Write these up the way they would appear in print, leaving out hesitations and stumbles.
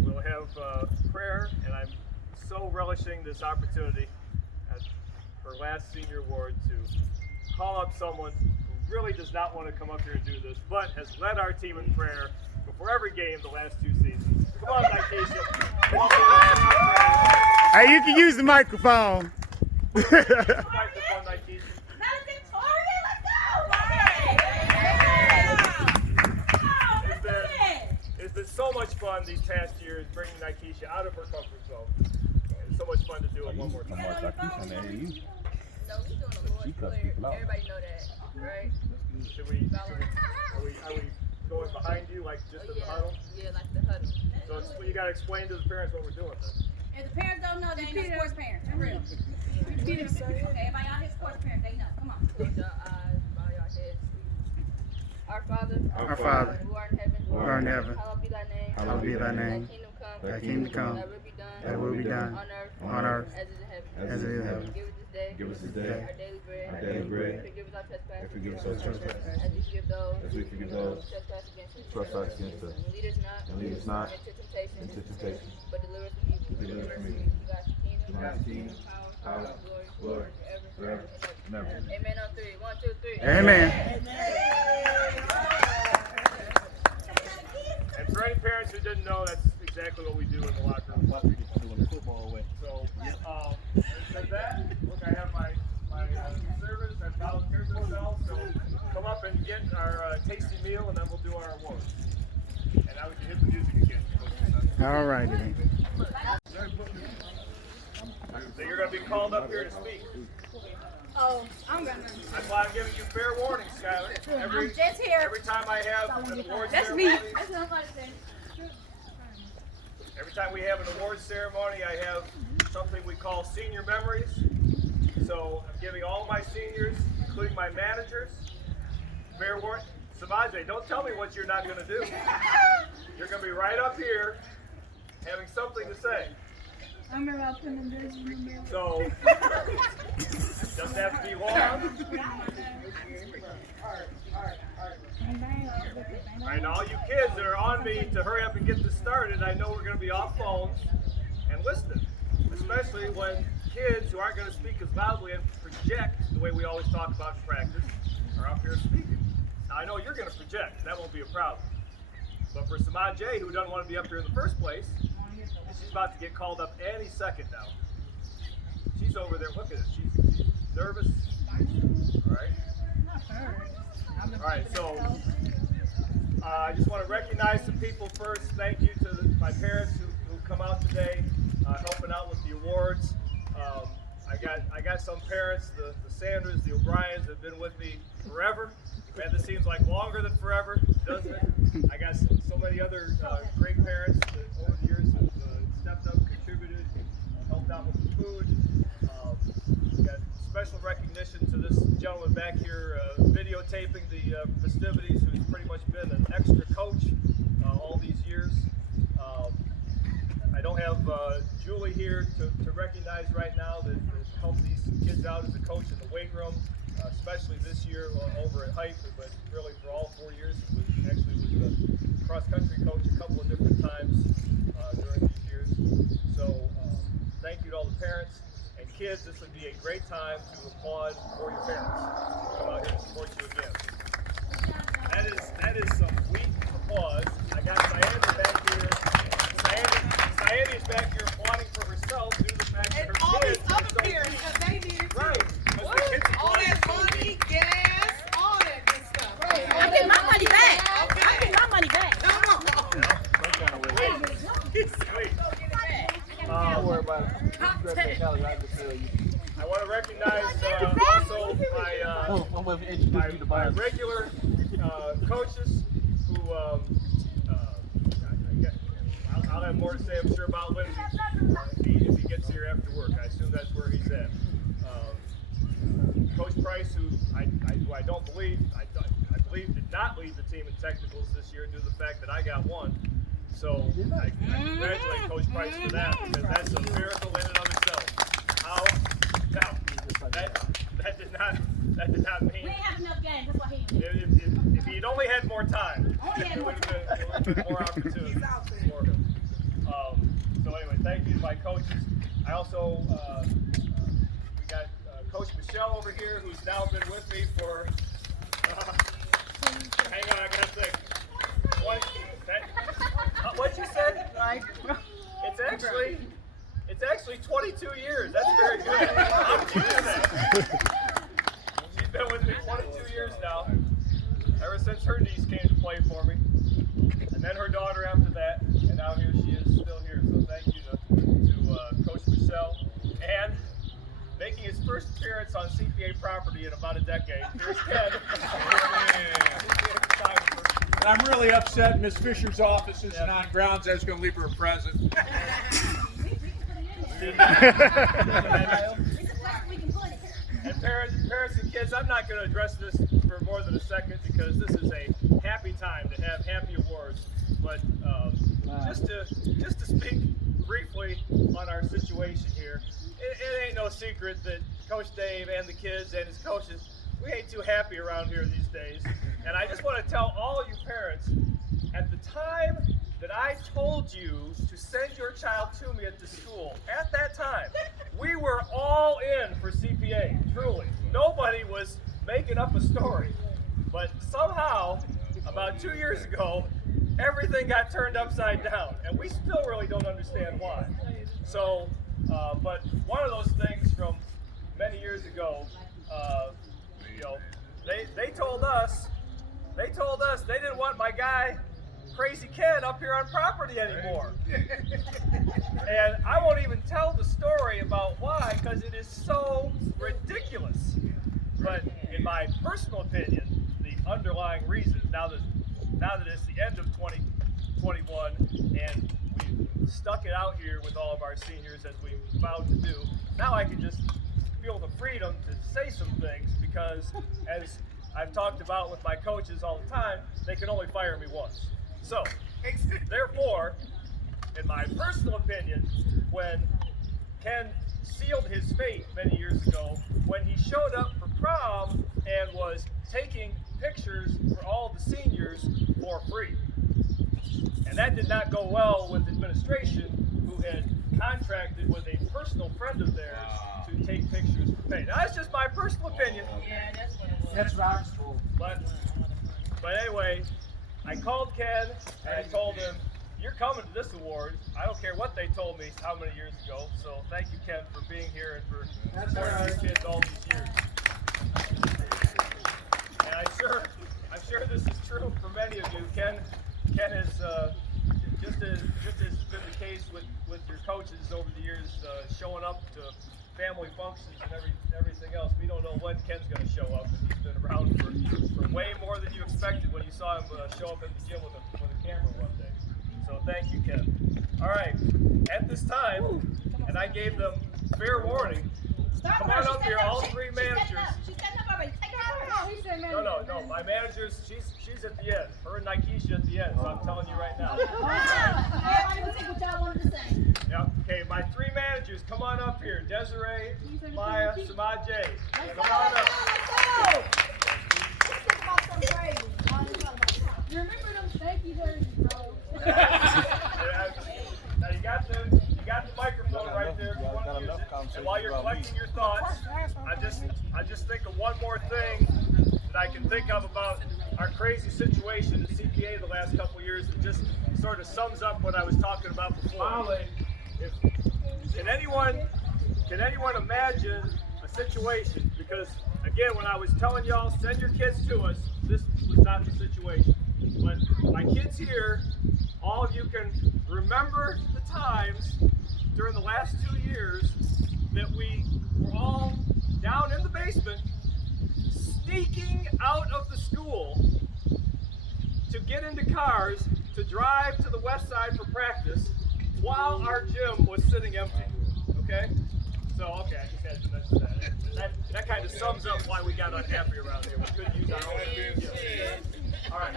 we'll have prayer, and I'm so relishing this opportunity at her last senior award to call up someone who really does not want to come up here and do this, but has led our team in prayer before every game the last 2 seasons. Come on, Nikesha. Hey, you can use the microphone. Use the microphone, Nikesha. It's been so much fun these past years bringing Nikesha out of her comfort zone. It's so much fun to do it one more time. No, he's doing a Lord's Prayer. Everybody know that, right? Are we going behind you, like just in the huddle? Yeah, like the huddle. So you got to explain to the parents what we're doing then. If the parents don't know, they ain't no sports parents. For real. Okay, everybody out here sports parents, they know. Come on. Close your eyes, bow your heads. Our Father, Our Father, who art in heaven, who art in heaven, hallowed be thy name. hallowed be thy name. Thy kingdom come. Thy kingdom come. Thy will be done. Thy will be done On earth. on earth As it is in heaven. as it is in heaven. Give us this day. day Our daily bread. our daily bread. And forgive us our trespasses. And forgive us our trespasses. As we forgive those. As we forgive those. who trespass against us. Trespass against us. And lead us not. And lead us not into temptation. into temptation. But deliver us from evil. Deliver us from evil. You got the kingdom. You got the kingdom, Power. glory, Forever. never. Amen on 3. 1, 2, 3. Amen. And for any parents who didn't know, that's exactly what we do in the locker room. So, said that, look, I have my servers that volunteered themselves, so come up and get our tasty meal, and then we'll do our awards. And now we can hit the music again. All right, then. So you're going to be called up here to speak. Oh, I'm gonna. That's why I'm giving you fair warning, Skylar. I'm just here. Every time I have an award That's ceremony, me. That's what I'm about to say. every time we have an award ceremony, I have something we call senior memories. So I'm giving all my seniors, including my managers, fair warning. Samaje, don't tell me what you're not going to do. You're going to be right up here having something to say. I remember I put in this. So, it doesn't have to be long. All right, now all you kids that are on me to hurry up and get this started, I know we're going to be off phones and listening, especially when kids who aren't going to speak as loudly and project the way we always talk about in practice are up here speaking. Now, I know you're going to project. That won't be a problem. But for Samaje, who doesn't want to be up here in the first place, she's about to get called up any second now. She's over there. Look at her. She's nervous. All right. All right. So I just want to recognize some people first. Thank you to my parents who come out today, helping out with the awards. I got some parents, the Sanders, the O'Briens, have been with me forever. Man, this seems like longer than forever, doesn't it? I got so many other great parents that over the years have stepped up, contributed, helped out with the food. Got special recognition to this gentleman back here videotaping the festivities, who's pretty much been an extra coach all these years. I don't have Julie here to recognize right now that helped these kids out as a coach in the weight room, especially this year over at Height, but really for all 4 years. It was a cross-country coach a couple of different times during these years. So thank you to all the parents and kids. This would be a great time to applaud for your parents. Come out here and support you again. That is some weak applause. I got Sandy back here. Sandy is back here applauding for herself due to the fact that her all kids these other parents, because they need it too. right. All that money, gas, all that good stuff. I'm getting my money back. I'm getting my money back. Come on. Don't worry about it. I want to recognize also my regular coaches who I'll have more to say, I'm sure, about Lindsay if he gets here after work. I assume that's where he's at. Coach Price, who I believe did not lead the team in technicals this year due to the fact that I got one. So I congratulate Coach Price for that, because that's a miracle in and of itself. Now, that did not mean. We ain't have enough games. That's why he. If he'd only had more time, it would have been more opportunities for him. thank you to my coaches. I also, we got Coach Michelle over here, who's now been with me for, hang on, I gotta think. What you said? It's actually 22 years. That's very good. How did you do that? She's been with me 22 years now, ever since her niece came to play for me. And then her daughter after that, and now here she is, still here. So thank you to Coach Michelle. And making his first appearance on CPA property in about a decade, here's Ken. And I'm really upset Miss Fisher's office isn't on grounds. I was going to leave her a present. And parents and kids, I'm not going to address this for more than a second because this is a happy time to have happy awards. But just to speak briefly on our situation here, it ain't no secret that Coach Dave and the kids and his coaches, we ain't too happy around here these days. And I just want to tell all you parents, at the time that I told you to send your child to me at the school, at that time, we were all in for CPA, truly. Nobody was making up a story. But somehow, about 2 years ago, everything got turned upside down, and we still really don't understand why. So, but one of those things from many years ago, they told us they didn't want my guy Crazy Ken up here on property anymore. And I won't even tell the story about why, because it is so ridiculous. But in my personal opinion, the underlying reason, now that it's the end of 2021 and we've stuck it out here with all of our seniors as we vowed to do, now I can just feel the freedom to say some things because, as I've talked about with my coaches all the time, they can only fire me once. So, therefore, in my personal opinion, when Ken sealed his fate many years ago, when he showed up for prom and was taking pictures for all the seniors for free. And that did not go well with administration, who had contracted with a personal friend of theirs to take pictures for pay. Now, that's just my personal opinion. Yeah, that's what it was. That's Rob's fault. But anyway, I called Ken and I told him, you're coming to this award. I don't care what they told me how many years ago. So thank you, Ken, for being here and for supporting these kids all these years. And I'm sure this is true for many of you. Ken has just as been the case with your coaches over the years, showing up to family functions and everything else. We don't know when Ken's going to show up. He's been around for way more than you expected when you saw him show up in the gym with a camera one day. So thank you, Ken. All right, at this time, and I gave them fair warning. Come on up here, all three managers. She's setting up already. Take her out. No, my managers, she's at the end. Her and Nikesha at the end, so I'm telling you right now. Everybody will take what y'all wanted to say. Yeah, okay, my three managers, come on up here. Desiree, Maya, Samaje. Come on up. You remember them stanky jerseys, bro? Now you got the microphone right there if you want to use it. And while you're collecting your thoughts, I just think of one more thing that I can think of about our crazy situation at CPA the last couple of years that just sort of sums up what I was talking about before. Can anyone imagine a situation? Because again, when I was telling y'all send your kids to us, this was not the situation. But my kids here, all of you can remember the times during the last 2 years that we were all down in the basement, sneaking out of the school to get into cars to drive to the west side for practice while our gym was sitting empty. Okay? So, okay, I just had to mention that. That kind of sums up why we got unhappy around here. We couldn't use our own gym. All right.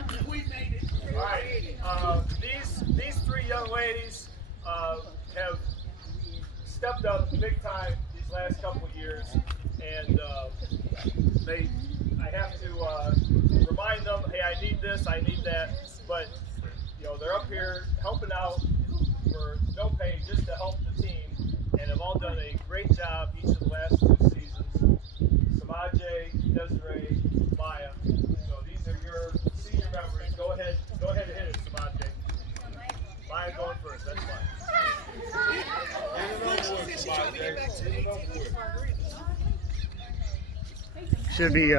All right. These three young ladies have stepped up big time these last couple of years, and I have to remind them, hey, I need this, I need that, but they're up here helping out for for no pay just to help the team and have all done a great job each of the last 2 seasons. Samaje, Desiree, Maya. So these are your senior members. Go ahead and hit it, Samaje. Maya going first, that's fine. Should be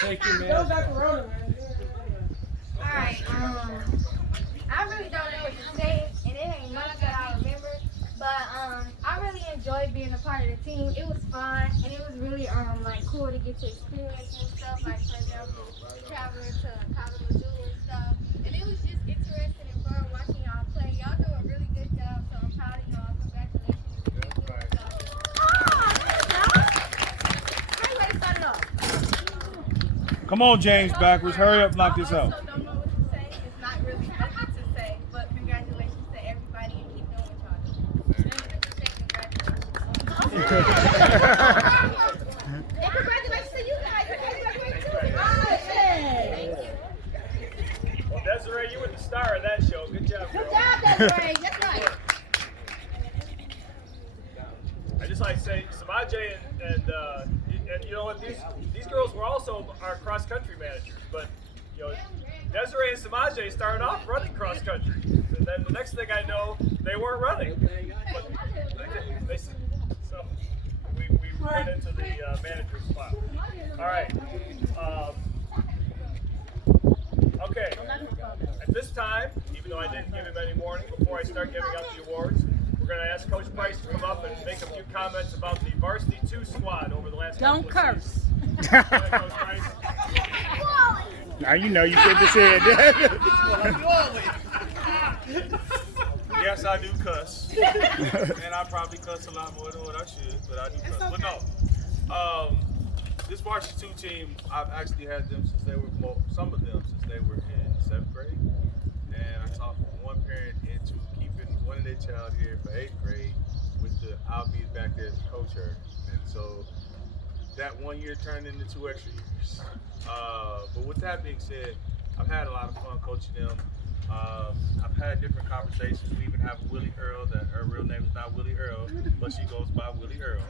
Thank you, man. Alright, I really don't know what to say, and it ain't much that I remember, but I really enjoyed being a part of the team. It was fun, and it was really like cool to get to experience and stuff, like for example, traveling to Kalamazoo and stuff. And it was just interesting and fun watching y'all play. Y'all do a really good job, so I'm proud of y'all. Congratulations. How you ready to start it off? Come on, James backwards. Hurry up, knock this I out. also don't know what to say. It's not really nothing to say, but congratulations to everybody and keep doing what y'all do. And congratulations to you guys. You guys are great too. Thank you. Well, Desiree, you were the star of that show. Good job, girl. Good job, Desiree. That's right. I just like to say, Samaje and you know what, these girls were also our cross country managers, but you know, Desiree and Samaje started off running cross country, and then the next thing I know, they weren't running. But so we went into the manager's spot. All right. Okay. At this time, even though I didn't give him any warning, before I start giving out the awards, we're going to ask Coach Price to come up and make a few comments about the Varsity 2 squad over the last Don't couple of curse. seasons. Go ahead, Coach Price. now you know you shouldn't have said that. Yes, I do cuss, and I probably cuss a lot more than what I should, but I do cuss. But no, this varsity 2 team, I've actually had them since they were some of them since they were in 7th grade, and I talked one parent into keeping one of their child here for 8th grade, with the I'll be back there as a coach her, and so that 1 year turned into 2 extra years. But with that being said, I've had a lot of fun coaching them. I've had different conversations. We even have Willie Earl, that her real name is not Willie Earl, but she goes by Willie Earl.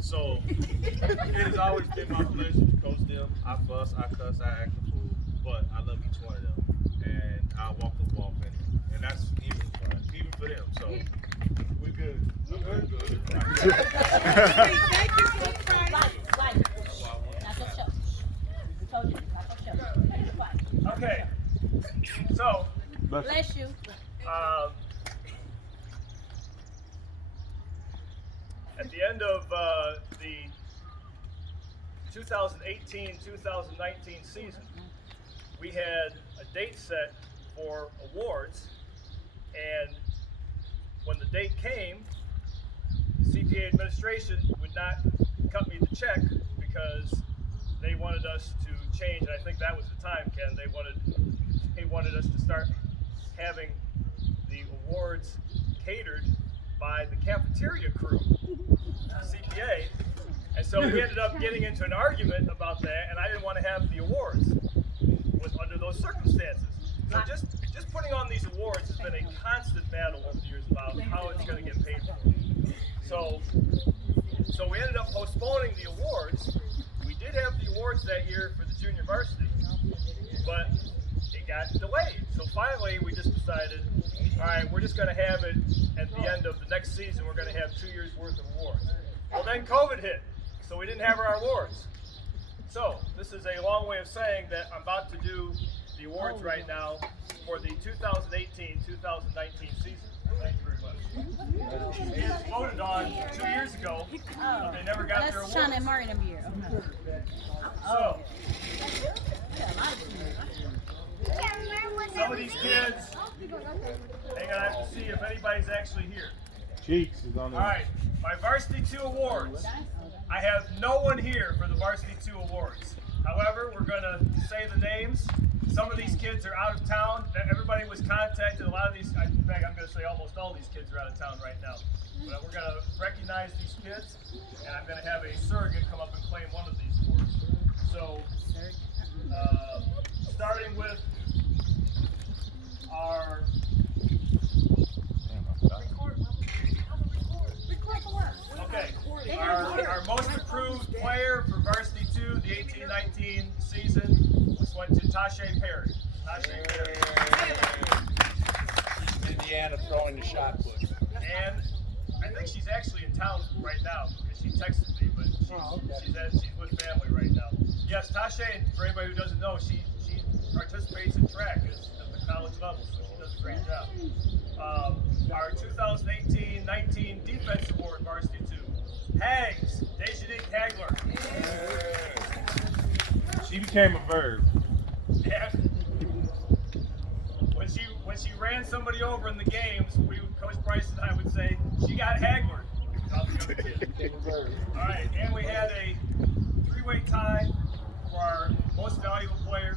So it has always been my pleasure to coach them. I fuss, I cuss, I act a fool, but I love each one of them, and I walk the walk, and that's even fun, even for them. So we're good. We're good. Thank you, Coach Price. That's your show. We told you, that's your show. That's your fight. Okay. So, Bless you. at the end of the 2018-2019 season, we had a date set for awards, and when the date came, the CPA administration would not cut me the check because they wanted us to change, and I think that was the time, Ken. They wanted us to start having the awards catered by the cafeteria crew, CPA, and so we ended up getting into an argument about that, and I didn't want to have the awards under those circumstances. So just putting on these awards has been a constant battle over the years about how it's going to get paid for. So we ended up postponing the awards. We did have the awards that year for the junior varsity, but it got delayed. So finally we just decided, all right, we're just going to have it at the end of the next season. We're going to have 2 years worth of awards. Well, then COVID hit, so we didn't have our awards. So this is a long way of saying that I'm about to do the awards right now for the 2018-2019 season. Thank you very much. It was voted on 2 years ago, but they never got their That's awards. Sean and Martin of year. So, some of these kids, hang on, I have to see if anybody's actually here. Cheeks is on All right, my Varsity 2 awards. I have no one here for the Varsity 2 awards. However, we're going to say the names. Some of these kids are out of town. Everybody was contacted. A lot of these, in fact, I'm going to say almost all these kids are out of town right now. But we're going to recognize these kids, and I'm going to have a surrogate come up and claim one of these awards. So, starting with our okay. Our most improved player for varsity 2, the 18-19 season, this went to Tasha Perry. Tasha Perry. Indiana throwing the shot put. And I think she's actually in town right now because she texted me, but she's with family right now. Yes, Tasha, and for anybody who doesn't know, she participates in track at the college level, so she does a great job. Our 2018-19 Defense Award, Varsity 2, Hags, Dejanique Hagler. She became a verb. And when she ran somebody over in the games, Coach Price and I would say, she got Hagler. All right, and we had a three-way tie for our most valuable player.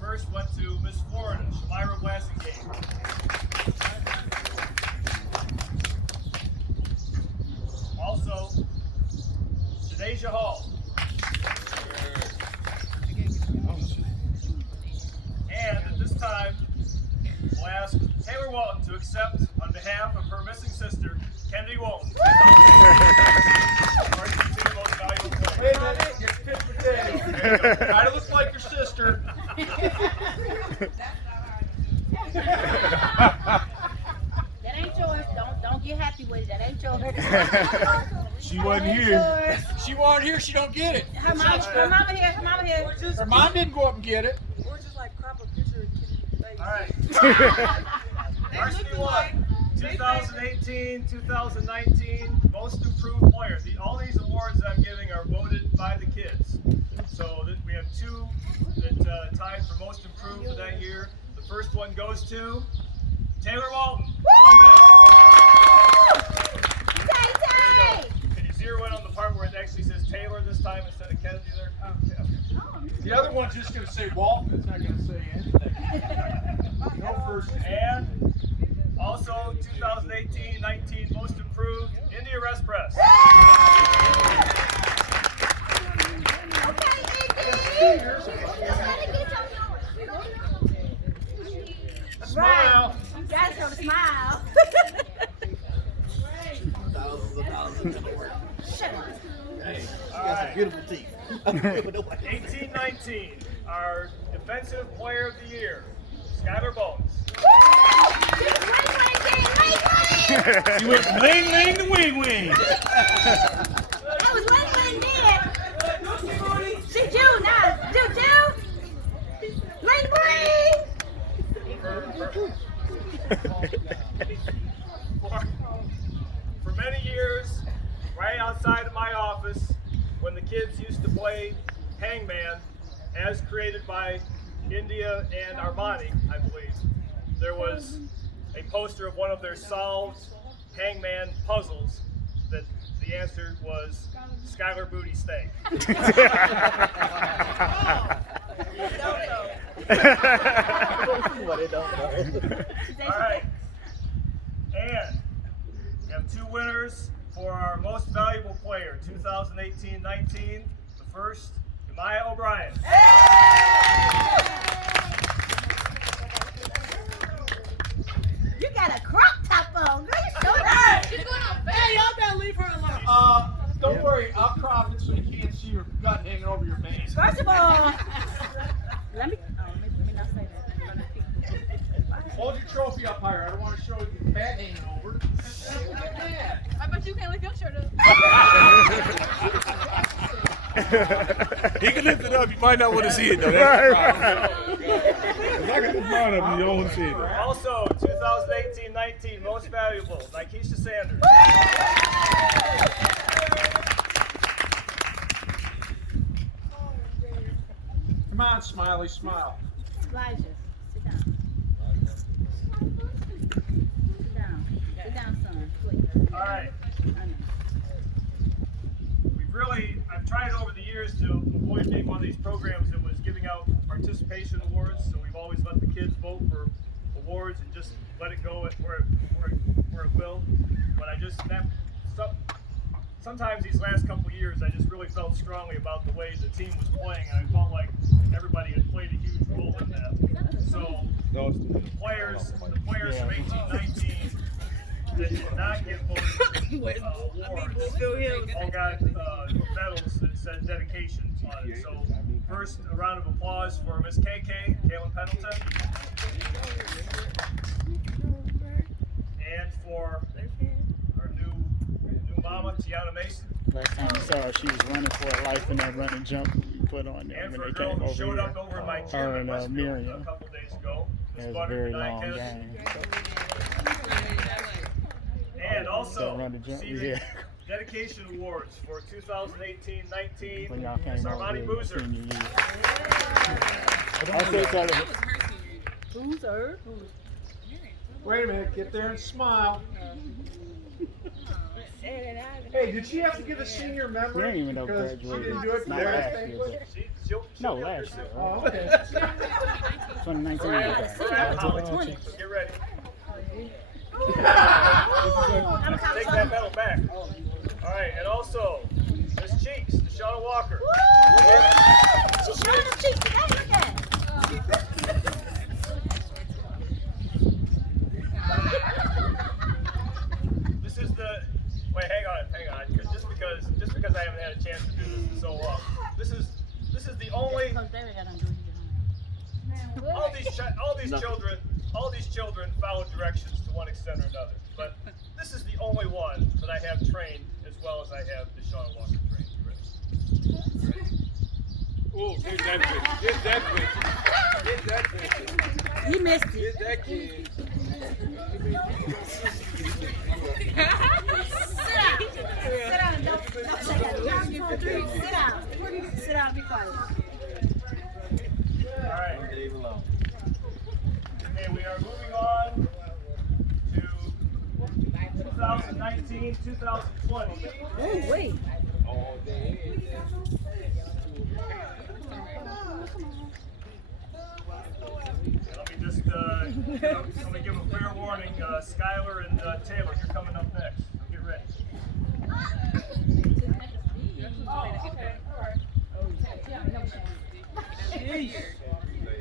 First went to Miss Florida, Shamira Blassingame. Also, Janasia Hall. And at this time, we'll ask Taylor Walton to accept on behalf of her missing sister, Kennedy Walton. Hey, man, gets tit for tat. Kind of looks like your sister. That ain't yours. Don't get happy with it. That ain't yours. She wasn't here. She wasn't here, she don't get it. Her mama here. Her mama here. Her mom didn't go up and get it. Or just like crop a picture of Kennedy's face. All right. Varsity 1, 2018, 2019, most improved player. All these awards that I'm giving are voted by the kids. So we have 2 that tied for most improved for that year. The first one goes to Taylor Walton. Come on back. There you go. Can you zero in on the part where it actually says Taylor this time instead of Kennedy there? Okay. The other one's just going to say Walton. It's not going to say anything. No first. And also 2018-19 most improved India Rest Press. Smile. You guys have to smile. All right. Beautiful teeth. 18-19, our defensive player of the year, Skylar Bones. She went from ling ling to wing wing. That was one did. She do now. Do. Ring ring. For many years, right outside of my office, when the kids used to play Hangman, as created by India and Armani, I believe, there was a poster of one of their solved Hangman puzzles that the answer was Skylar Booty Stank. All right. And we have 2 winners for our most valuable player, 2018-19. The first, Maya O'Brien. You got a crop top on. Girl, you so nice. She's going on. Hey, y'all better leave her alone. Don't worry, I'll crop it so you can't see your gut hanging over your face. First of all, let me not say that. Hold your trophy up higher. I don't want to show you your fat hanging over. I bet you can't lift your shirt up. He can lift it up. You might not want to see it though. That's the problem. If I can lift mine up, you don't want to see it. Also, 2018-19 most valuable, Nikesha Sanders. Come on, Smiley, smile. Elijah, sit down. Sit down, son, please. All right. I've tried over the years to avoid being one of these programs that was giving out participation awards, so we've always let the kids vote for awards and just let it go where it will. But I just sometimes these last couple of years, I just really felt strongly about the way the team was playing, and I felt like everybody had played a huge role in that. So the players from 18-19 that did not get voted awards all got medals that said dedication on it. So first, a round of applause for Miss KK, Kaylin Pendleton, and for our new mama, Tiana Mason. Last time I saw her, she was running for her life in that running jump you put on there And when for a they girl came who over showed here. up over in my gym Her in and Westfield a Miriam. couple days ago. It was a very long game. And also Run the jump, receiving yeah. dedication awards for 2018-19, When y'all came Miss over Armani here Boozer. senior year. Also, try to Wait a minute, get there and smile. Hey, did she have to get a senior we memory? don't even know Because she graduated. didn't do it Not today? last year, but She'll no, get last her year. soon. Oh, okay. 2019. Her we and got. Holly, so get ready. Take that medal back. All right, and also Miss Cheeks, Deshauna Walker. She's showing them cheeks today. Look at it. This is the hang on. Just because I haven't had a chance to do this in so long. This is the only all these children follow directions to one extent or another. But this is the only one that I have trained as well as I have Deshauna Walker trained. Oh, get that bitch. Get that bitch. Get that bitch. You missed it. Get that kid. Sit down. Don't say that. 1, 2, 3. Sit down. Sit down and be quiet. All right. Okay, we are moving on to 2019, 2020. Oh, wait. Let me just let me give a fair warning. Skylar and Taylor, you're coming up next. So get ready.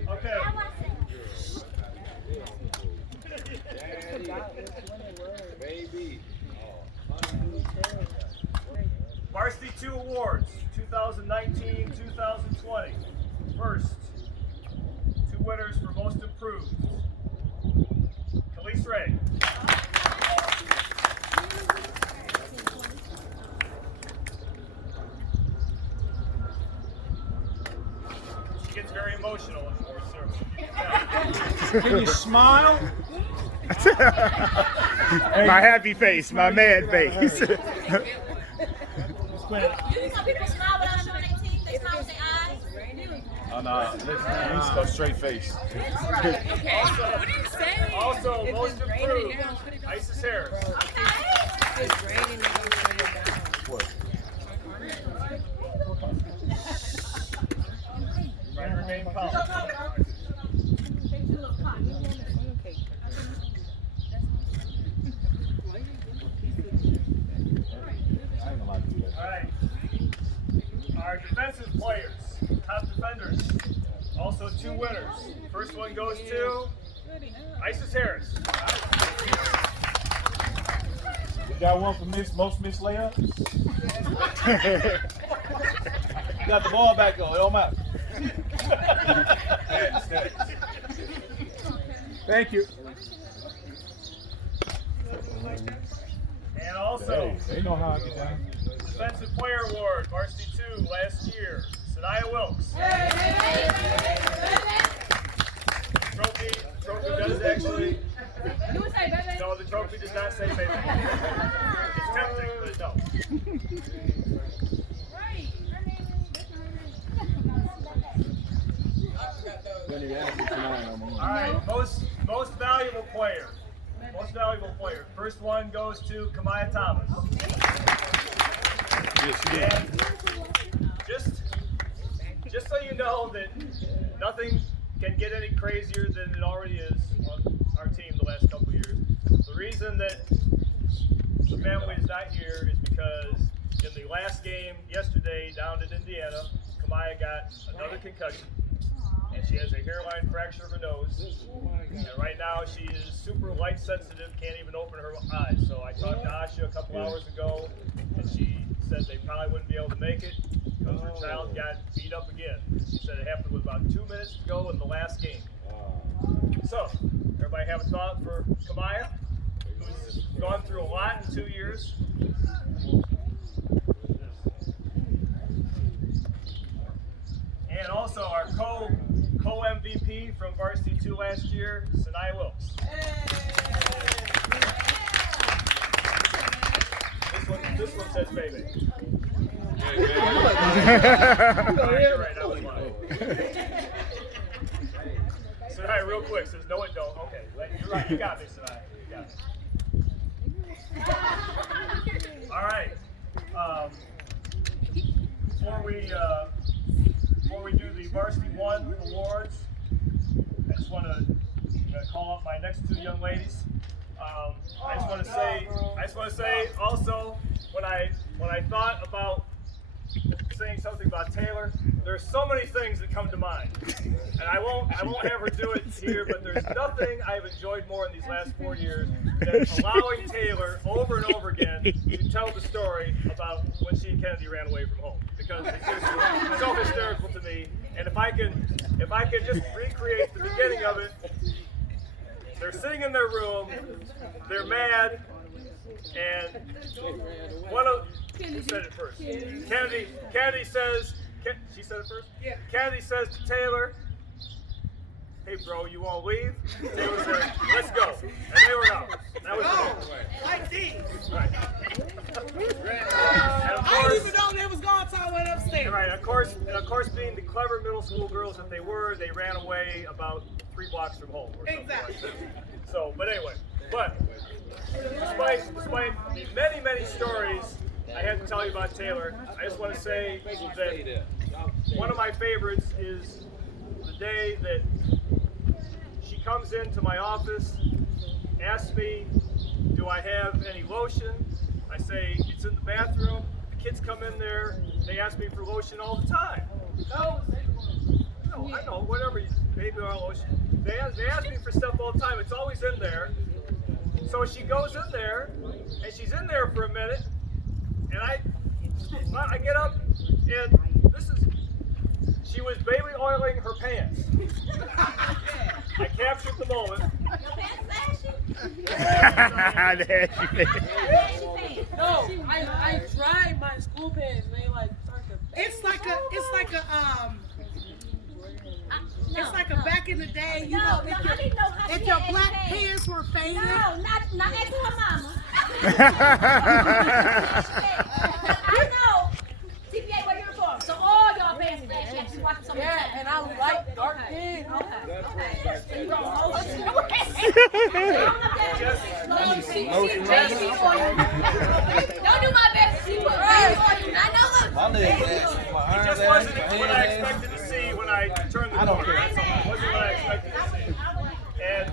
Okay. Baby. Varsity 2 Awards, 2019, 2020. First, 2 winners for Most Improved. Khalees Ray. She gets very emotional in the service. Can you smile? My happy face, my mad face. You know people smile without showing their teeth, they smile with their eyes. Oh, no. Let's go straight face. Also, Most Improved, Isis Harris. Try to remain calm. Alright. Our defensive players, top defenders, also 2 winners. First one goes to Isis Harris. You got one for most missed layups? You got the ball back though, it don't matter. Thank you. And also, They know how I get down. Defensive Player Award, Varsity 2 last year, Sanaya Wilkes. Trophy does actually. No, the trophy does not say baby. It's tempting, but no. All right, most valuable player. Most valuable player. First one goes to Kamaya Thomas. And just so you know that nothing can get any crazier than it already is on our team the last couple of years. The reason that the family is not here is because in the last game yesterday down in Indiana, Kamaya got another concussion, and she has a hairline fracture of her nose. And right now she is super light sensitive, can't even open her eyes. So I talked to Asha a couple hours ago, and she said they probably wouldn't be able to make it because her child got beat up again. She said it happened with about 2 minutes to go in the last game. So, everybody have a thought for Kamaya, who's gone through a lot in 2 years? And also our co-MVP from Varsity 2 last year, Sanaya Wilkes. This one says baby. You're right, I was lying. Sanaya, real quick, says no it don't. Okay, you're right, you got me, Sanaya. You got me. All right. Before we do the Varsity 1 awards, I just want to call up my next two young ladies. I just want to say also, when I thought about saying something about Taylor, there's so many things that come to mind, and I won't have her do it here. But there's nothing I've enjoyed more in these last 4 years than allowing Taylor over and over again to tell the story about when she and Kennedy ran away from home, because it's just so hysterical to me. And if I can just recreate the beginning of it, they're sitting in their room, they're mad, and one of who said it first? Kennedy says, she said it first? Yeah. Kennedy says to Taylor, hey bro, you want to leave? Taylor said, let's go. And they were out. That was it. Like these. Right. I didn't even know they was going until I went upstairs. Right, of course, being the clever middle school girls that they were, they ran away about 3 blocks from home or something like that. So, but anyway, despite the many, many stories I had to tell you about Taylor, I just want to say that one of my favorites is the day that she comes into my office, asks me, do I have any lotion? I say, it's in the bathroom. The kids come in there, they ask me for lotion all the time. No, I know, whatever, baby oil lotion. They ask me for stuff all the time. It's always in there. So she goes in there, and she's in there for a minute, and I get up, and she was baby oiling her pants. I captured the moment. No, I dried my school pants, and they like start to. It's like a back in the day, you know, if your black pants were faded. No, not ex her mama. I know. CPA wear uniform, so all y'all pants flashy. She watching some. Yeah, and I like dark pants. Okay. You don't do my best. She put baby oil. I know. It just wasn't what I expected to see when I turned the corner. That's all. It wasn't what I expected to see. And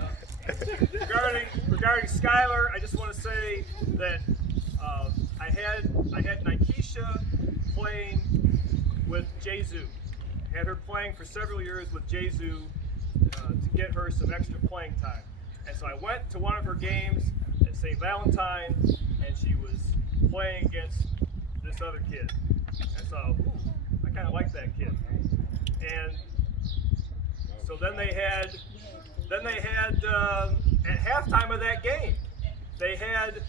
regarding Skylar, I just want to say that I had Nikesha playing with Jesu. Had her playing for several years with Jesu to get her some extra playing time. And so I went to one of her games at St. Valentine, and she was playing against this other kid. And so I kind of like that kid. And so then they had at halftime of that game, they had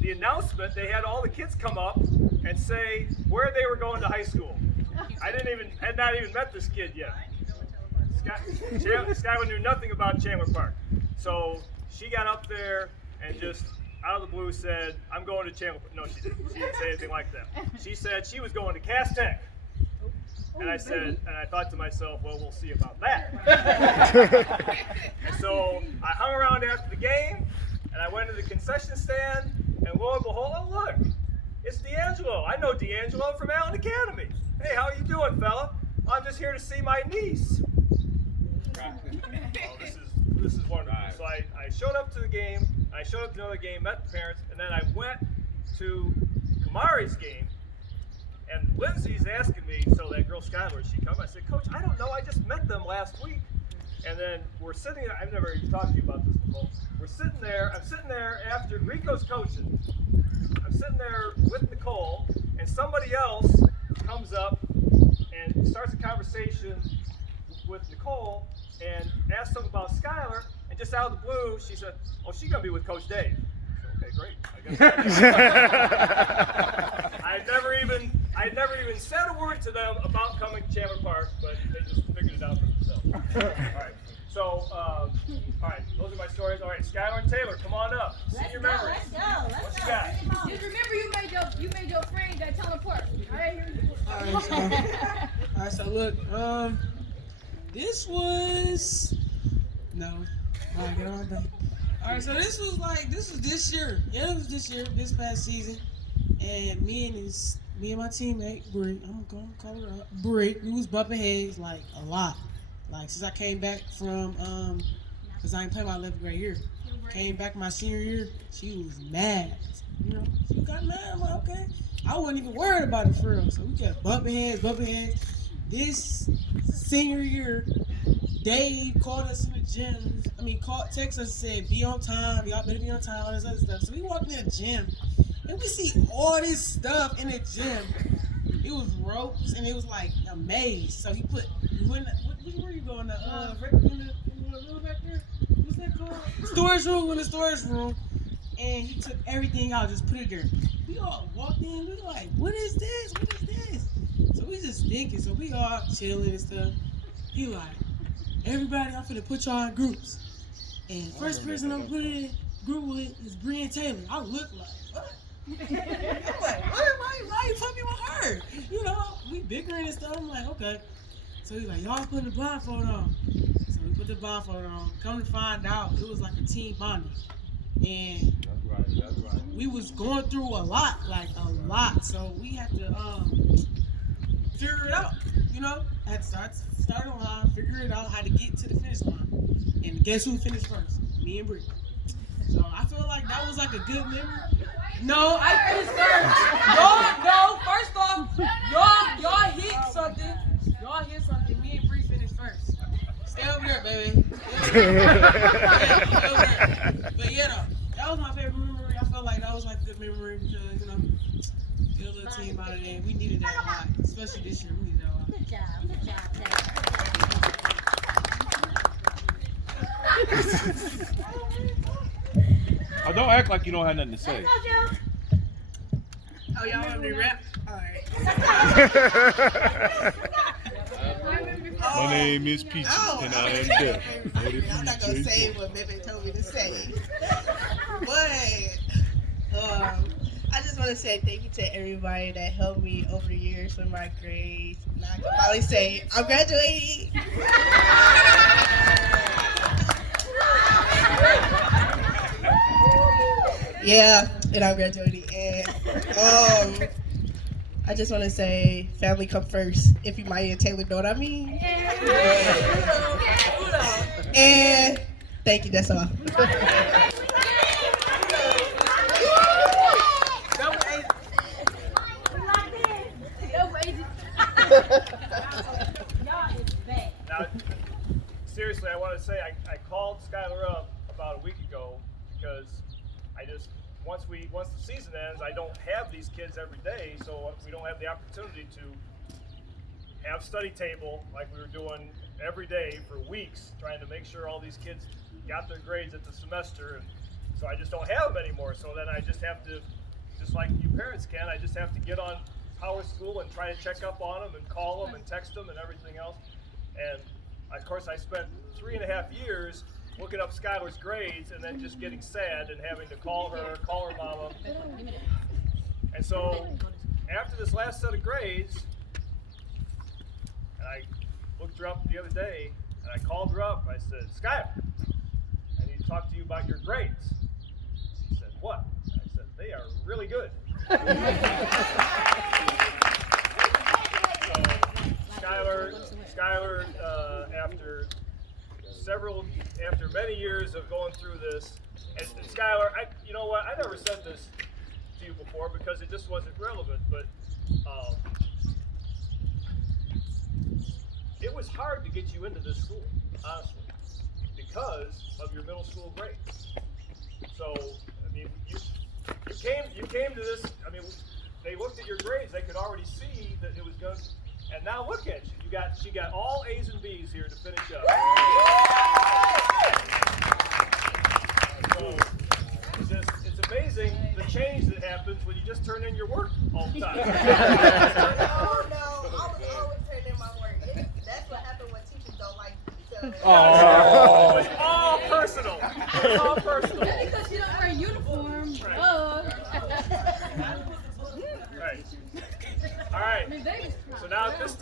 the announcement. They had all the kids come up and say where they were going to high school. I had not even met this kid yet. Skylar knew nothing about Chandler Park. So she got up there and just out of the blue said, I'm going to Chandler Park. No, she didn't. She didn't say anything like that. She said she was going to Cass Tech. And I thought to myself, well, we'll see about that. And so I hung around after the game, and I went to the concession stand, and lo and behold, oh look, it's D'Angelo. I know D'Angelo from Allen Academy. Hey, how you doing, fella? I'm just here to see my niece. Oh, this is wonderful. So I showed up to the game, I showed up to another game, met the parents, and then I went to Kamari's game, And Lindsay's asking me, so that girl Skylar, she come. I said, Coach, I don't know. I just met them last week. And then we're sitting there. I've never even talked to you about this before. We're sitting there. I'm sitting there after Rico's coaching. I'm sitting there with Nicole, and somebody else comes up and starts a conversation with Nicole and asks something about Skylar. And just out of the blue, she said, "Oh, she's gonna be with Coach Dave." I said, okay, great. I never even said a word to them about coming to Chandler Park, but they just figured it out for themselves. All right. So, all right, those are my stories. All right, Skylar and Taylor, come on up. Senior members. Let's go. What you got? Just remember you made your friend that teleport. Alright, so look, this was get on back. Alright, so this was this year. Yeah, it was this past season. And me and my teammate, Britt, I'm gonna call her out, Britt, we was bumping heads like a lot. Like since I came back from cause I ain't played my 11th grade year. Came back my senior year, she was mad. You know, she got mad. I'm like, okay. I wasn't even worried about it for real. So we kept bumping heads. This senior year, Dave called us in the gym. Texted us and said, be on time. Y'all better be on time, all this other stuff. So we walked in the gym, and we see all this stuff in the gym. It was ropes, and it was like a maze. So he put, where are you going? In the room back there? What's that called? In the storage room. And he took everything out, just put it there. We all walked in, we were like, what is this? So we just thinking, so we all chilling and stuff. He like, everybody, I'm finna put y'all in groups. And first person I'm putting in group with is Bree and Taylor. I look like, what? I'm like, what? Why you put me with her? You know, we bickering and stuff. I'm like, okay. So he's like, y'all putting the blindfold on. So we put the blindfold on. Come to find out, it was like a team bonding. And That's right. we was going through a lot. So we had to figure it out, you know. I had to start a line, figure it out how to get to the finish line. And guess who finished first? Me and Britt. So I feel like that was like a good memory. No, I finished first. First off, y'all hit something. Me and Britt finished first. Stay over there, baby. But yeah, though, that was my favorite memory. I felt like that was like a good memory because, you know, get a little team out of there. We needed that a lot, especially this year. We needed that a lot. Good job, Oh, don't act like you don't have nothing to say. Oh, y'all want me to rap? Alright. My name is Peaches, and I am deaf. I'm not gonna say what Bebe told me to say, but I just want to say thank you to everybody that helped me over the years with my grades. Now I can finally say I'm graduating. Yeah, and I'm graduating, and I just want to say family come first. If you might and Taylor know what I mean. And thank you, that's all. Now, seriously, I want to say I called Skylar up about a week ago because once the season ends, I don't have these kids every day, so we don't have the opportunity to have study table like we were doing every day for weeks, trying to make sure all these kids got their grades at the semester, and so I just don't have them anymore. So then I just have to, just like you parents can, I just have to get on Power School and try to check up on them and call them and text them and everything else. And of course, I spent 3.5 years looking up Skylar's grades and then just getting sad and having to call her mama. And so after this last set of grades, and I looked her up the other day and I called her up. I said, Skylar, I need to talk to you about your grades. She said, what? I said, they are really good. So, Skylar, after many years of going through this, and Skylar, you know what? I never said this to you before because it just wasn't relevant. But it was hard to get you into this school, honestly, because of your middle school grades. So, I mean, you came to this. I mean, they looked at your grades. They could already see that it was going. And now look at you. She got all A's and B's here to finish up. So it's amazing the change that happens when you just turn in your work all the time. No, I was always turning in my work. That's what happened when teachers don't like each other. Oh. It's all personal. It's all personal. Because you don't wear a uniform. Right. Right. All right. So now at this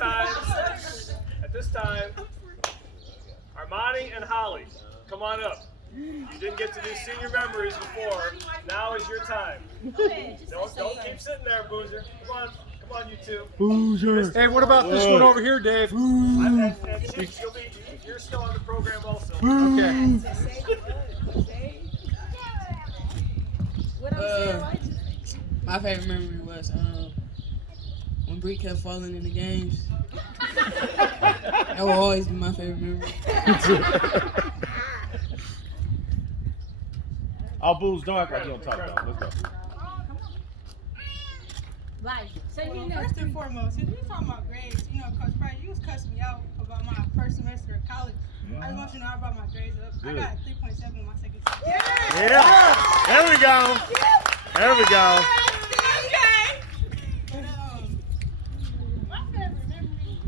time, Armani and Holly, come on up. You didn't get to do senior memories before. Now is your time. Don't keep sitting there, Boozer. Come on, you two. Boozer. Hey, what about this one over here, Dave? You're still on the program also. Okay. My favorite memory was when Bree kept falling in the games. That will always be my favorite memory. All Bulls don't act like you don't talk about it. Let's go. First and foremost, if you're talking about grades, Coach Price, you was cussing me out about my first semester of college. I just want you to know I brought my grades up. Good. I got 3.7 in my second semester. Yeah. There we go. There we go. My favorite memory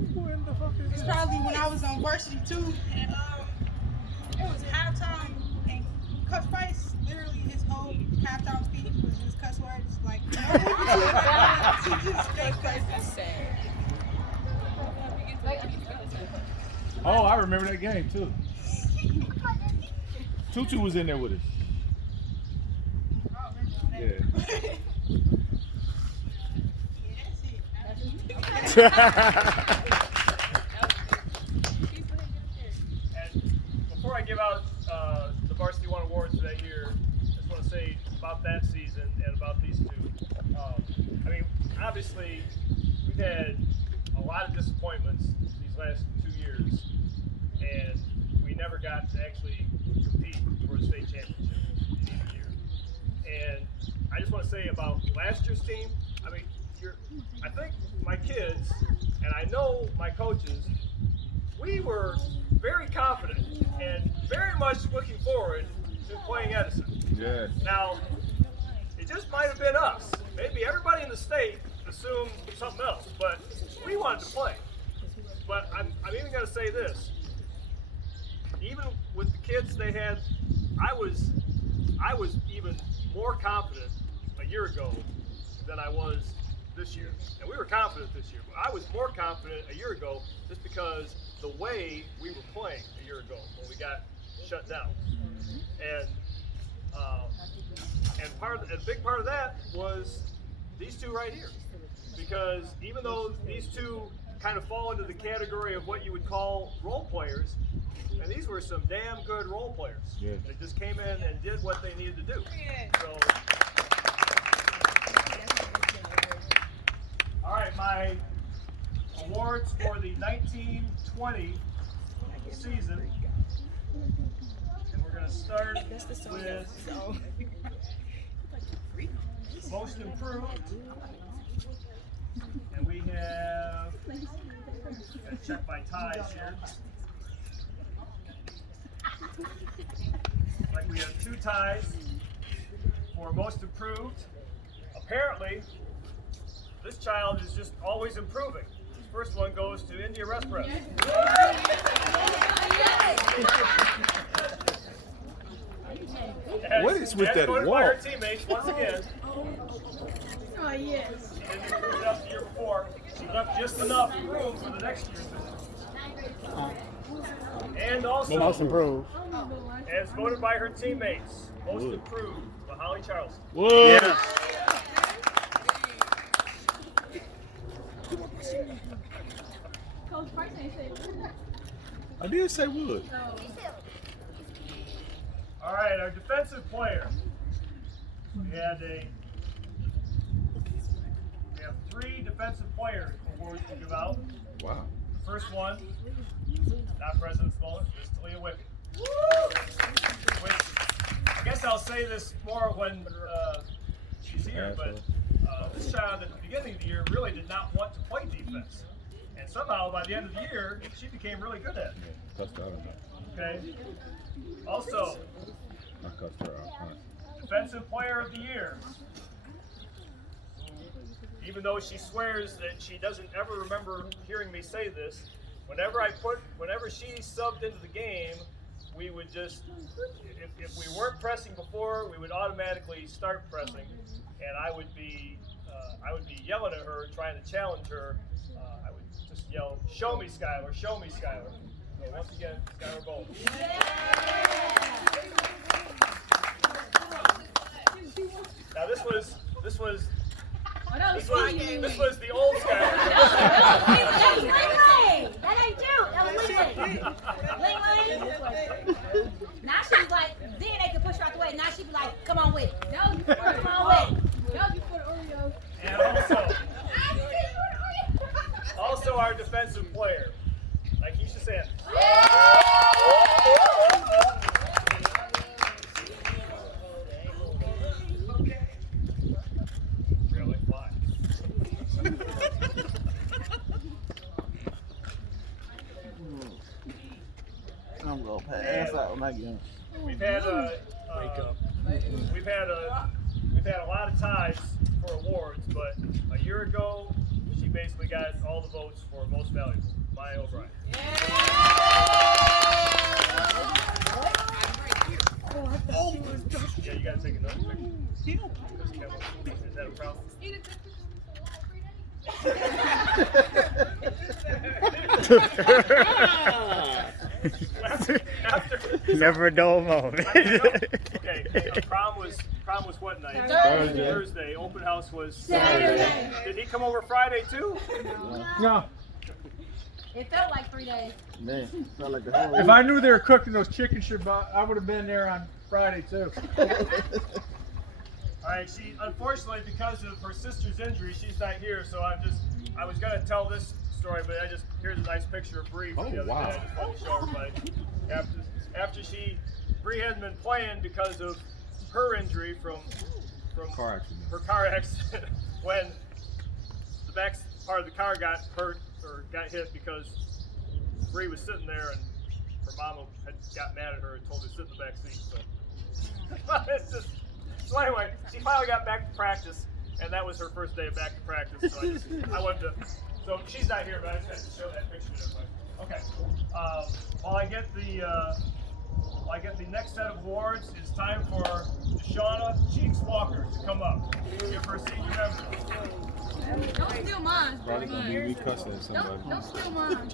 is probably when I was on varsity too, and it was halftime, and Coach Price, literally his whole halftime speech was just cuss words, like. Oh, I remember that game too. Tutu was in there with us. Yeah. And before I give out the Varsity One awards that year, I just want to say about that season and about these two. I mean, obviously, we've had a lot of disappointments these last 2 years, and we never got to actually compete for the state championship in either year. And I just want to say about last year's team, I mean, I think my kids, and I know my coaches, we were very confident and very much looking forward to playing Edison. Yeah. Now, it just might have been us. Maybe everybody in the state assumed something else, but we wanted to play. But I'm even going to say this. Even with the kids they had, I was even more confident a year ago than I was this year. And we were confident this year, but I was more confident a year ago just because the way we were playing a year ago when we got shut down. And a big part of that was these two right here. Because even though these two kind of fall into the category of what you would call role players, and these were some damn good role players. Yeah. They just came in and did what they needed to do. So, all right, my awards for the 1920 season, and we're going to start with most improved, and we have, got to check my ties here. Like we have 2 ties for most improved. Apparently, this child is just always improving. This first one goes to India Rest Press. What is with that voted by wall? her teammates once again. Oh, yes. She didn't improve enough the year before. She left just enough room for the next year's visit. And also, Most improved. as voted by her teammates, most improved, Holly Charleston. Whoa. Yeah. Coach Price ain't say I did say wood. All right, our defensive player. We had a have 3 defensive player awards to give out. Wow. The first one, not President's Moment, is Talia Wickett. Which, I guess I'll say this more when she's here, but this child at the beginning of the year really did not want to play defense. And somehow by the end of the year, she became really good at it. Cussed her out enough. Okay. Also, I cussed her out. Defensive Player of the Year. Even though she swears that she doesn't ever remember hearing me say this, whenever she subbed into the game, we would just, if we weren't pressing before, we would automatically start pressing, and I would be yelling at her, trying to challenge her. I would just yell, "Show me, Skylar! Show me, Skylar!" So once again, Skylar Bolt. Now this was the old Skylar. That ain't you. That was Ling. Now she's like, then they can push her out the way. Now she be like, come on with it. Come on with it. That was before the Oreos. And also our defensive player, like Keisha said. Really? Why? I'm gonna pass out when I get him. We've had a lot of ties for awards, but a year ago she basically got all the votes for most valuable. Maya O'Brien. Yeah, you gotta take another picture. Is that a problem? Never a dull moment. Okay, prom was what night? Thursday. Open house was Saturday. Did he come over Friday too? No. It felt like 3 days. Man, felt like the whole If I knew they were cooking those chicken shabbat, I would have been there on Friday too. All right, she unfortunately because of her sister's injury, she's not here. So I was gonna tell this story, but here's a nice picture of Bree from the other day. I just wanted to show everybody. After Bree hadn't been playing because of her injury from Car accident. her car accident when the back part of the car got hurt or got hit because Bree was sitting there and her mama had got mad at her and told her to sit in the back seat. So so anyway, she finally got back to practice, and that was her first day back to practice. So I wanted to. So she's not here, but I just had to show that picture to everybody. Okay. While I get the next set of awards, it's time for Shauna Cheeks Walker to come up. Give her senior member. Don't steal mine. Probably gonna be me cussing at somebody. Don't steal mine.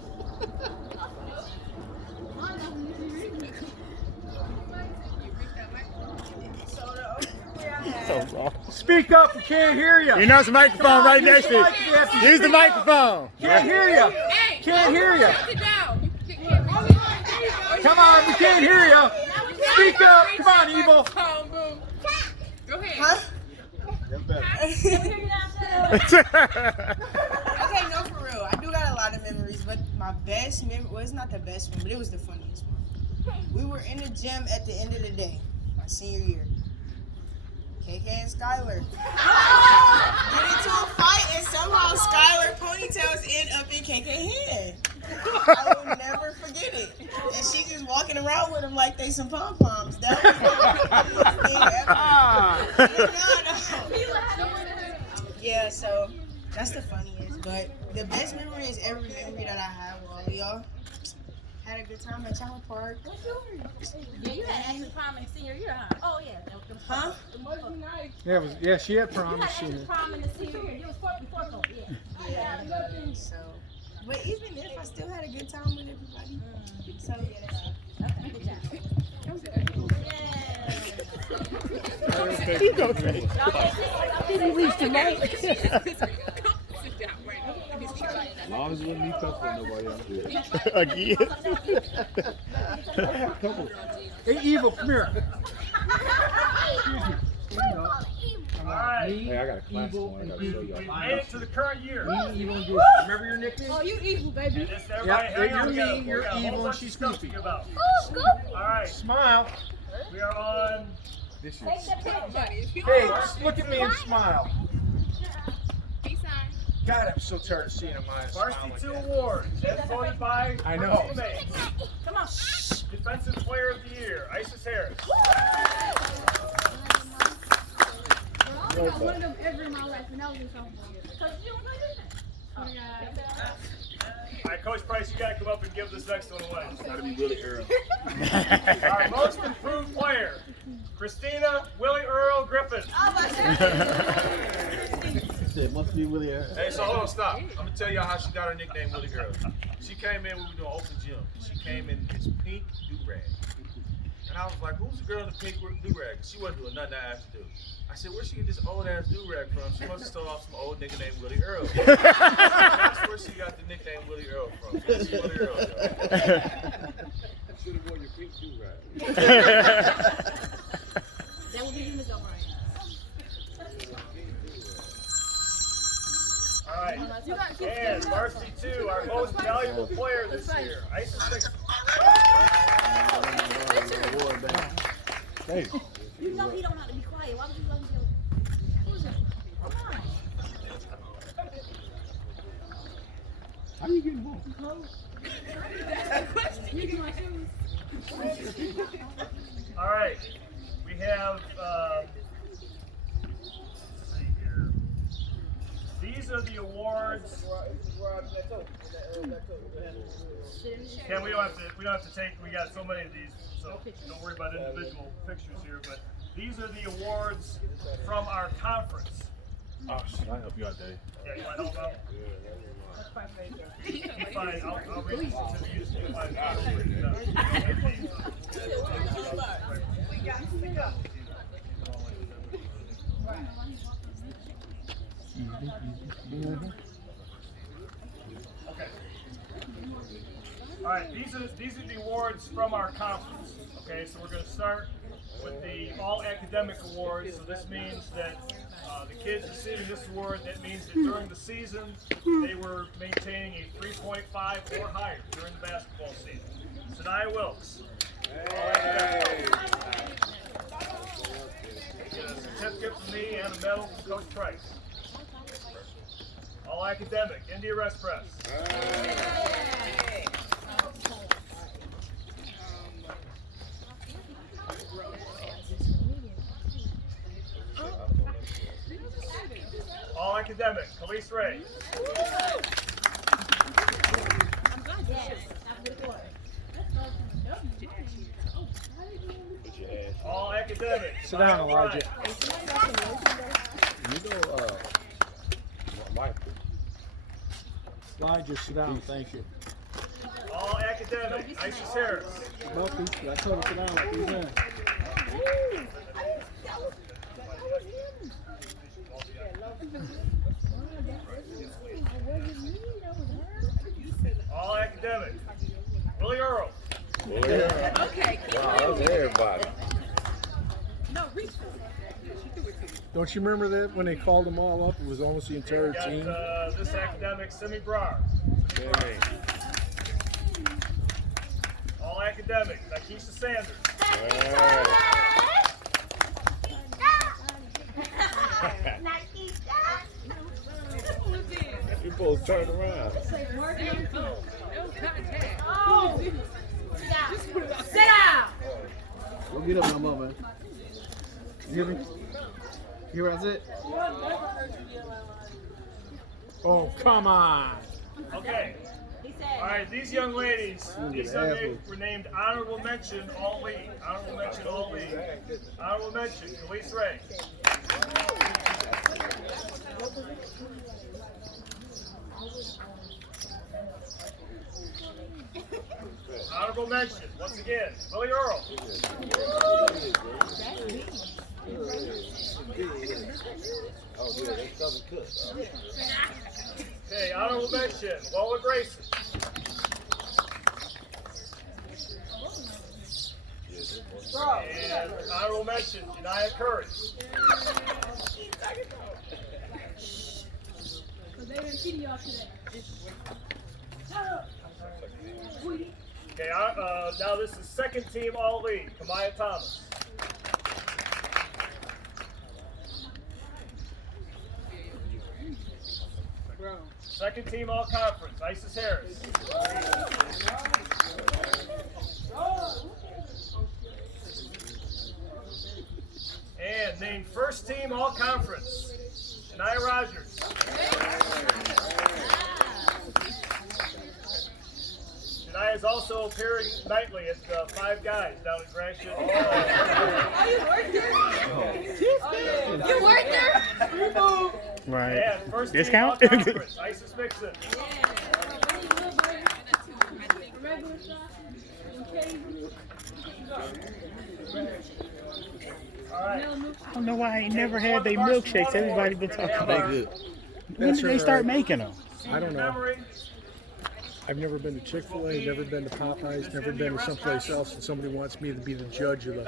so wrong. Speak up, we can't hear you. You know it's a microphone right next to you. Use the microphone. Can't hear you. Can't hear you. Come on, we can't hear you. Speak up. Come on, Evil. Go ahead. Huh? Okay, no, for real. I do got a lot of memories, but my best memory, well, it's not the best one, but it was the funniest one. We were in the gym at the end of the day, my senior year. KK and Skylar get into a fight, and somehow Skylar ponytails end up in KK head. I will never forget it. And she just walking around with them like they some pom poms. That was the funniest thing ever. Yeah, so that's the funniest. But the best memory is every memory that I have with all of y'all. Had a good time at Chandler Park. Yeah, you had actually prom in senior year, huh? Oh, yeah. Huh? Yeah, she had prom You this had year. actually prom in the senior year. It was before COVID, yeah. So, but even if I still had a good time with everybody. So, yeah, Okay, good job. As long as it wasn't me cussing nobody else. Again. Hey, Evil, come here. All right. Hey, I got a class Evil, one. I and gotta show We've y'all. made it to the current year. Evil and Goofy. Remember your nickname? Oh, you evil, baby. And this, everybody, Yep, hang on, you're we got a- mean, we you're got a whole evil, and bunch of she's stuff to goofy. give out. Ooh, Goofy. All right, Smile. we are on. This Take is. the picture. Hey, just look at me and smile. God, I'm so tired of seeing a minus smile Varsity like 2 that. awards, as voted by I her know. teammates. Come on. Defensive Player of the Year, Isis Harris. I got one of them ever in my life, and that was in softball. Because you don't know your name. All right, Coach Price, you got to come up and give this next one away. Gotta be Willie Earl. Our most improved player, Christina Willie Earl Griffin. It must be Willie Earl. Hey, so hold on, stop. I'm gonna tell y'all how she got her nickname Willie Girl. She came in, we were doing open gym. She came in this pink do-rag. And I was like, who's the girl in the pink do-rag? She wasn't doing nothing I asked her to do. I said, where'd she get this old ass do-rag from? She must have stole off some old nigga named Willie Earl. That's where she got the nickname Willie Earl from. It's Willie Earl, y'all. Should have worn your pink do-rag. That would be you, Miss O'Brien. All right, and Varsity 2, our most valuable player this year, Isis Six. Hey, You know he don't know how to be quiet. Why would you let him go? Who's it? Come on. how you getting home? You get my shoes. All right, we have, let's see here. These are the awards. Ken, we don't have to take, we got so many of these, so don't worry about individual pictures here, but these are the awards from our conference. Oh shit, I help you out, Dave. Yeah, you want to help out? Fine, I'll read these to you. You find out. I'll read it out. Okay. All right, these are the awards from our conference. Okay, so we're going to start with the all academic awards. So this means that the kids receiving this award, that means that during the season they were maintaining a 3.5 or higher during the basketball season. Sanaya Wilkes. All academic. Get a certificate from me and a medal from Coach Price. All academic, India Rest Press. All academic, Khalees Ray. All academic. Sit down, Maya Elijah. You know, Mike. Elijah, sit down. Thank you. Ryan. All academic, Isis Harris. Buffy, I told her to sit down like you said. All academic, Willie Earl. Okay. Wow, that was everybody. Don't you remember that when they called them all up? It was almost the entire We got team. this academic, Simi Brar. Dang. All academic, Nakisha Sanders. You both turned around. Oh. Sit down. Don't get up no more, man. You hear me? You hear what I said? Oh, come on. Okay. He said. All right, these young ladies were named honorable mention all league. Honorable mention all league. Honorable mention, Khalees Ray. Honorable mention, once again, Willie Earl. Oh, yeah, that's doesn't cook. Okay, honorable mention, Lola Grayson. And honorable mention, Janiyah Curry. They didn't feed y'all today. Okay, now this is second team all league. Kamaya Thomas. Second team all conference. Isis Harris. And named first team all conference. Shania Rogers. Shania is also appearing nightly at Five Guys down at Gratiot. Oh, you worked there? You worked there? Right. And first Discount? team all conference. Isis Mixon. All right. I don't know why I ain't never had they milkshakes. Everybody been talking about. They Good. When did they start making them? I don't know. I've never been to Chick-fil-A, never been to Popeyes, never been to someplace else, and somebody wants me to be the judge of the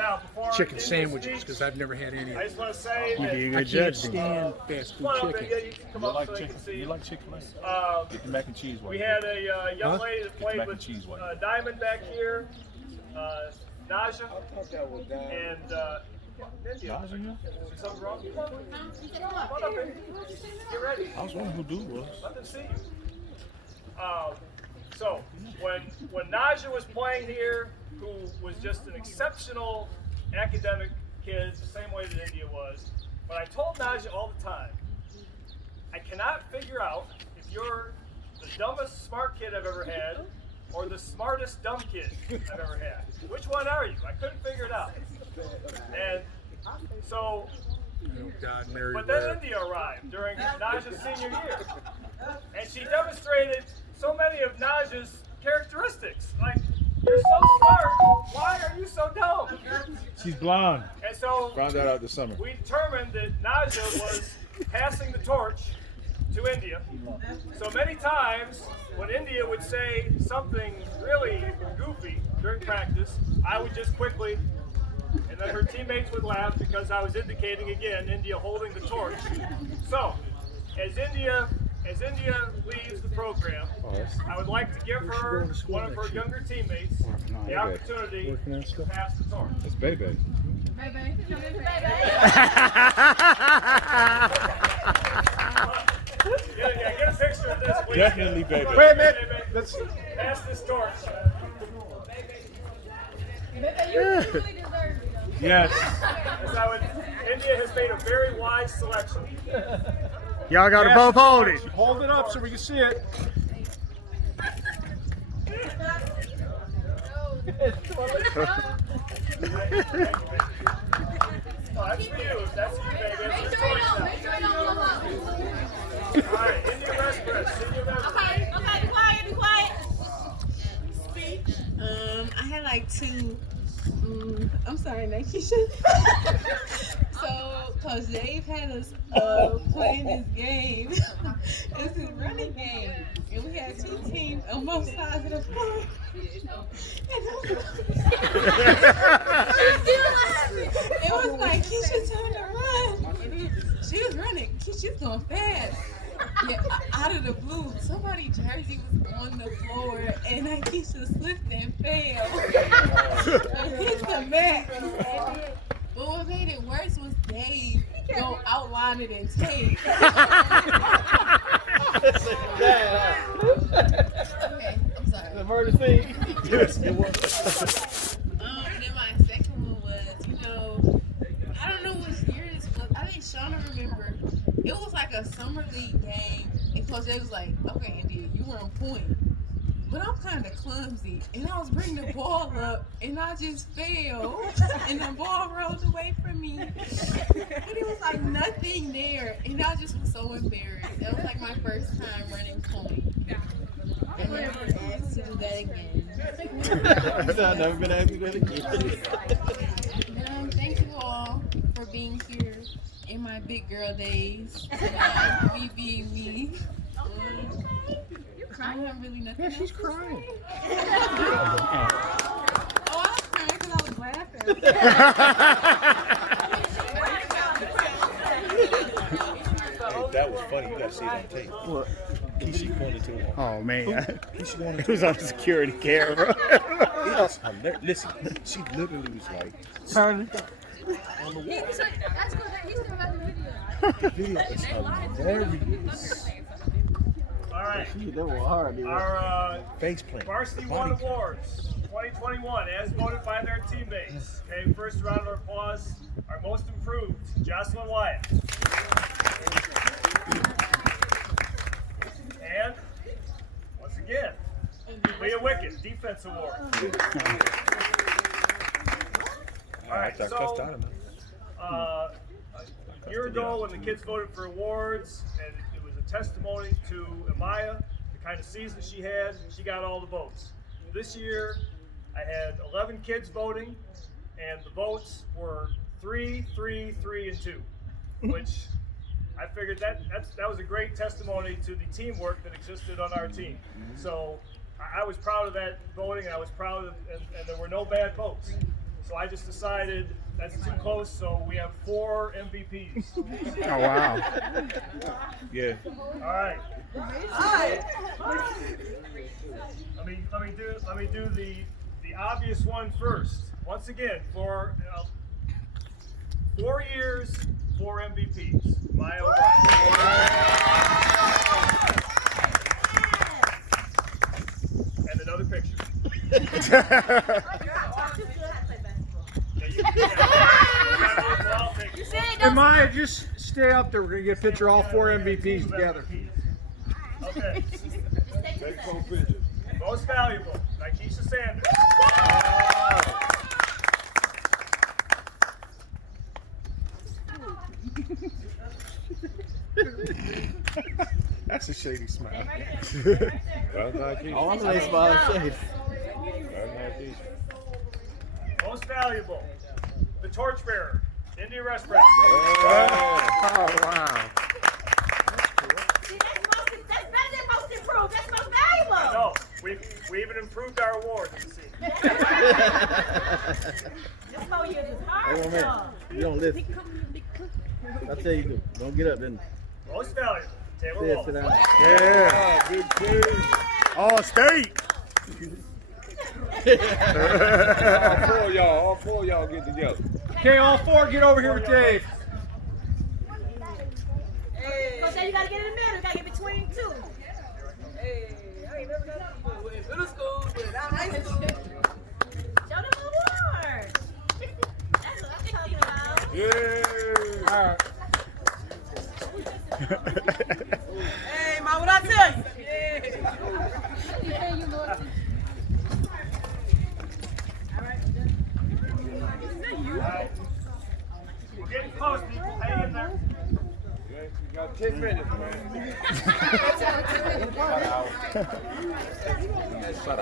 chicken sandwiches because I've never had any of I them. just want to say You that be a I good can't judge. stand fast food Come on up, chicken. yeah, you can come You up like so you chicken? can see. You like Chick-fil-A? Get the mac and cheese one. We had a young Huh? lady that Get played mac and with cheese one. Diamond back here, Naja, and India. Naja here? Is something wrong? Come on up, baby. Get ready. I was wondering who dude was. Let them see you. So when Naja was playing here, who was just an exceptional academic kid, the same way that India was, but I told Naja all the time, I cannot figure out if you're the dumbest smart kid I've ever had or the smartest dumb kid I've ever had. Which one are you? I couldn't figure it out. And so, Oh, God, Mary but then Ware. India arrived during Naja's senior year. And she demonstrated so many of Naja's characteristics. Like, you're so smart, why are you so dumb? She's blonde. And so Found that out this summer. we determined that Naja was passing the torch to India. So many times when India would say something really goofy during practice, I would just quickly, and then her teammates would laugh because I was indicating again India holding the torch. So as India leaves the program, I would like to give her one of her younger teammates the opportunity to pass the torch. That's baby. Yeah, get a picture of this, please. Definitely baby. Wait a minute. Let's pass this torch. Yes. India has made a very wise selection. Y'all got to both hold it. Hold it up so we can see it. Oh, that's for you. That's for you, baby. It's your torch now. Make sure you don't blow up. All right, India rest breath. India rest breath. Okay, be quiet, be quiet. I had like two. I'm sorry, Nikesha. So, Coach Dave had us playing this game. It's a running game, and we had two teams on both sides of the floor. It was like Keisha turned around. She was running. Keisha's going fast. Yeah, out of the blue, somebody's jersey was on the floor, and Keisha slipped and fell. Hit the mat. But what made it worse was Dave go outline it in tape. Okay, I'm sorry. The murder scene. Yes, it was. Then my second one was, I don't know what year this was. I think Shauna remember. It was like a summer league game, and Coach Dave was like, "Okay, India, you were on point." But I'm kind of clumsy, and I was bringing the ball up, and I just fell, and the ball rolled away from me, and it was like nothing there, and I just was so embarrassed. That was like my first time running point. I never asked to do that again. I've never been asked to do that again. Thank you all for being here in my big girl days. Me being me. I don't have really nothing. Yeah, she's crying. Oh, I was crying because I was laughing. That was funny. You got to see it on tape. What? Keisha pointed to him. Oh man, Keisha going it was on security camera. Listen, she literally was like Turn. on the wall. That's good. He's still about the video. The video is hilarious. All right. That was hard, dude. Our Face plant. Varsity One Awards 2021, as voted by their teammates. Okay, first round of applause. Our most improved, Jocelyn Wyatt. And once again, Leah Wickett, Defense Award. All right, so a year ago when the kids voted for awards, and it was a testimony to Amaya, the kind of season she had, she got all the votes. This year, I had 11 kids voting, and the votes were 3, 3, 3, and 2, which I figured that was a great testimony to the teamwork that existed on our team. So I was proud of that voting, and I was proud of, and there were no bad votes. So I just decided that's too close, so we have 4 MVPs. Oh wow. Yeah. All right. Let me do the obvious one first. Once again, for 4 years, 4 MVPs. Maya O'Brien. And another picture. And Maya, just stay up there. We're gonna get a picture of all 4 MVPs together. Okay. Take some pictures. Most valuable, Nikesha Sanders. That's a shady smile. That's not Keisha. Oh, I'm gonna smile shade. That's not Keisha. Most valuable, the torchbearer, India Restaurant. Oh wow. See, that's better than most improved. That's most valuable. No, we even improved our award this season. This 4 years is hard. Hey, man, you don't listen. I tell you, do. Don't get up then. Most valuable, Taylor Sit Walsh. down. Yeah. Big team. All state. All four of y'all get together. Okay, all 4 get over here with Dave. Coach, you gotta get in the middle. You gotta get between 2. Middle school, but not high school. Show them the award. That's what I'm talking about. Yeah. All right. Hey, man, what I tell you? We're getting close, people. Hang in there. You got 10 minutes, man.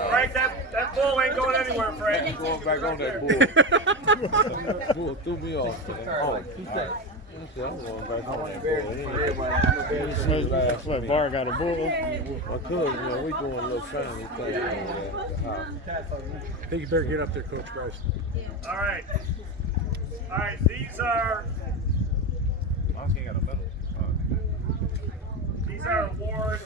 Frank, that bull ain't going anywhere, Frank. Going back on that bull. Bull threw me off. Oh, keep that. I'm going back on that bull. Looks like Bar got a bull. My cousin, we doing a little family thing over there. I think you better get up there, Coach Bryce. All right. All right, these are awards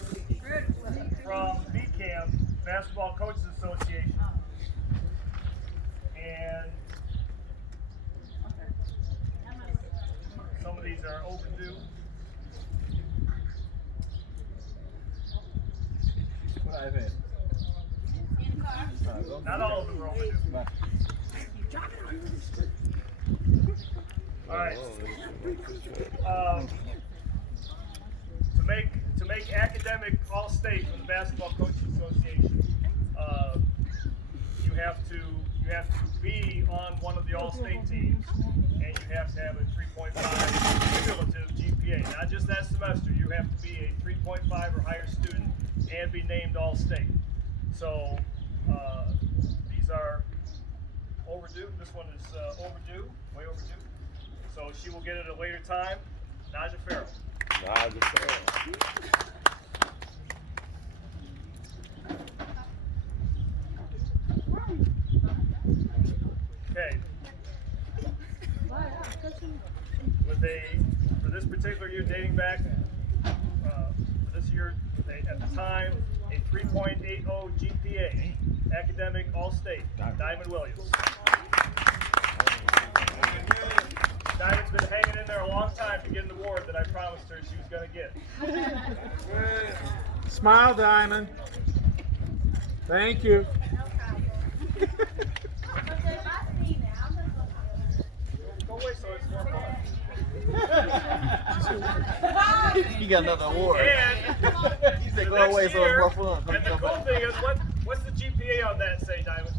from BCAM, Basketball Coaches Association. And some of these are overdue. Not all of them are overdue. All right. To make academic all-state from the Basketball Coaches Association, you have to be on one of the all-state teams, and you have to have a 3.5 cumulative GPA. Not just that semester. You have to be a 3.5 or higher student and be named all-state. So these are overdue. This one is overdue, way overdue. So she will get it at a later time. Naja Farrell. Okay. For this particular year, dating back this year, at the time, a 3.80 GPA, academic All-State, Diamond Williams. Diamond's been hanging in there a long time to get an award that I promised her she was going to get. Smile, Diamond. Thank you. Go away so it's more fun. You got another award. And He said, the go next away so year, it's more fun. and the cool thing is, what's the GPA on that say, Diamond?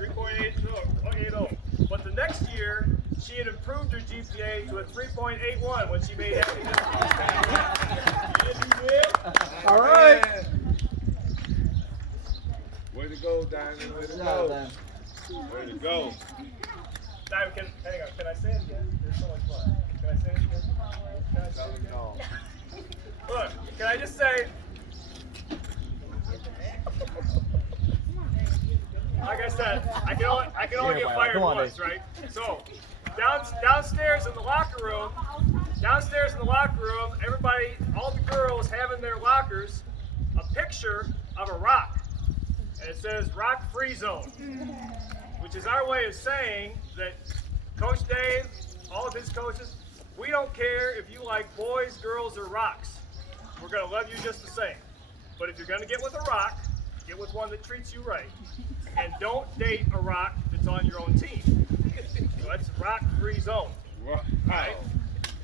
3.80. But the next year, she had improved her GPA to a 3.81 when she made academic. All right. Way to go, Diamond. Way to go. Way to go. Diamond, hang on. Can I say it again? There's so much fun. Can I say it again? Can I say it again? No. Look, can I just say? Like I said, I can only get fired once, right? So, downstairs in the locker room, everybody, all the girls have in their lockers a picture of a rock, and it says "Rock Free Zone," which is our way of saying that Coach Dave, all of his coaches, we don't care if you like boys, girls, or rocks. We're gonna love you just the same. But if you're gonna get with a rock, get with one that treats you right. And don't date a rock that's on your own team. So that's rock free zone. Right?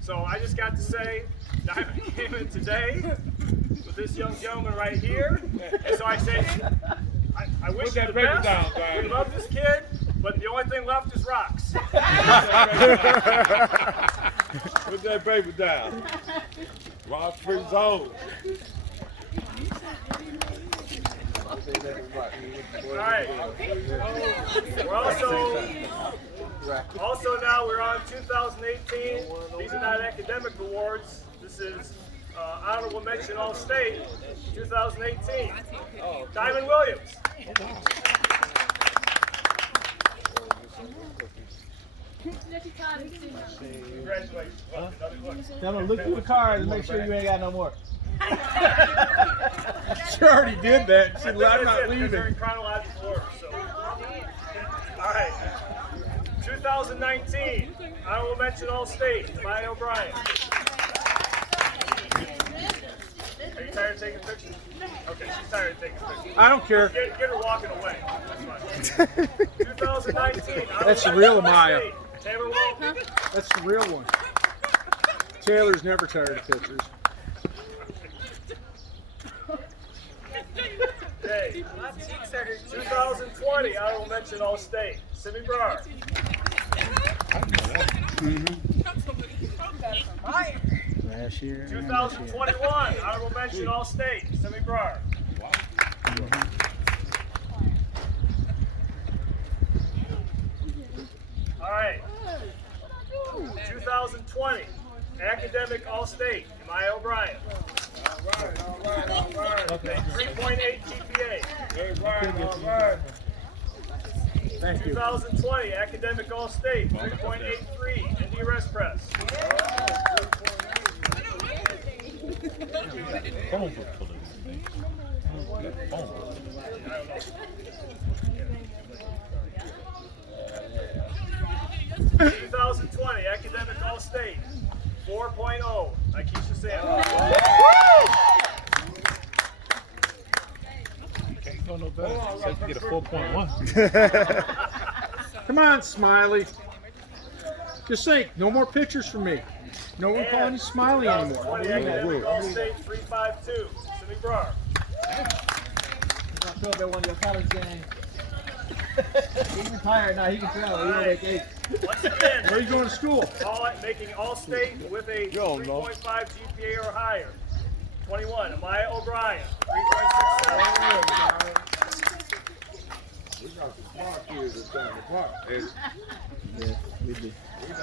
So I just got to say, Diamond came in today with this young gentleman right here. And so I say, I wish you the best. We love this kid, but the only thing left is rocks. Put that paper down. Rock free zone. All right. We're also now we're on 2018. These are not academic awards. This is honorable mention All-State 2018. Diamond Williams. Congratulations. Tell him, look through the cards and make sure you ain't got no more. She already did that. She said, I'm not They're leaving. in chronological order. So. All right. 2019. Honorable mention All-State. Maya O'Brien. Are you tired of taking pictures? Okay, she's tired of taking pictures. I don't care. Get her walking away. That's fine. 2019. That's the real Maya. Taylor Walton. That's the real one. Taylor's never tired of pictures. Okay. 2020. Honorable mention All-State. Simi Brar. Last year. 2021. Honorable mention All-State. Simi Brar. All right. 2020. Academic All-State. Maya O'Brien. Okay. 3.8 GPA. Thank you. 2020 Academic All-State. 3.83. India Rest Press. Yeah. 2020 Academic All-State. 4.0. Aikisha Sam. Can't go no better. Says you get a 4.1. Come on, Smiley. Just think, no more pictures from me. No one calling you Smiley anymore. 2020 Academic All-State. 352. Simi Brar. I'm not sure if they won your college game. He's retired now. He can travel. He's on vacation. Once again, Where are you going to school? making All-State with a 3.5 GPA or higher. 21, Amaya O'Brien. 3.67. We got some smart kids that's down the park. Yeah, we do.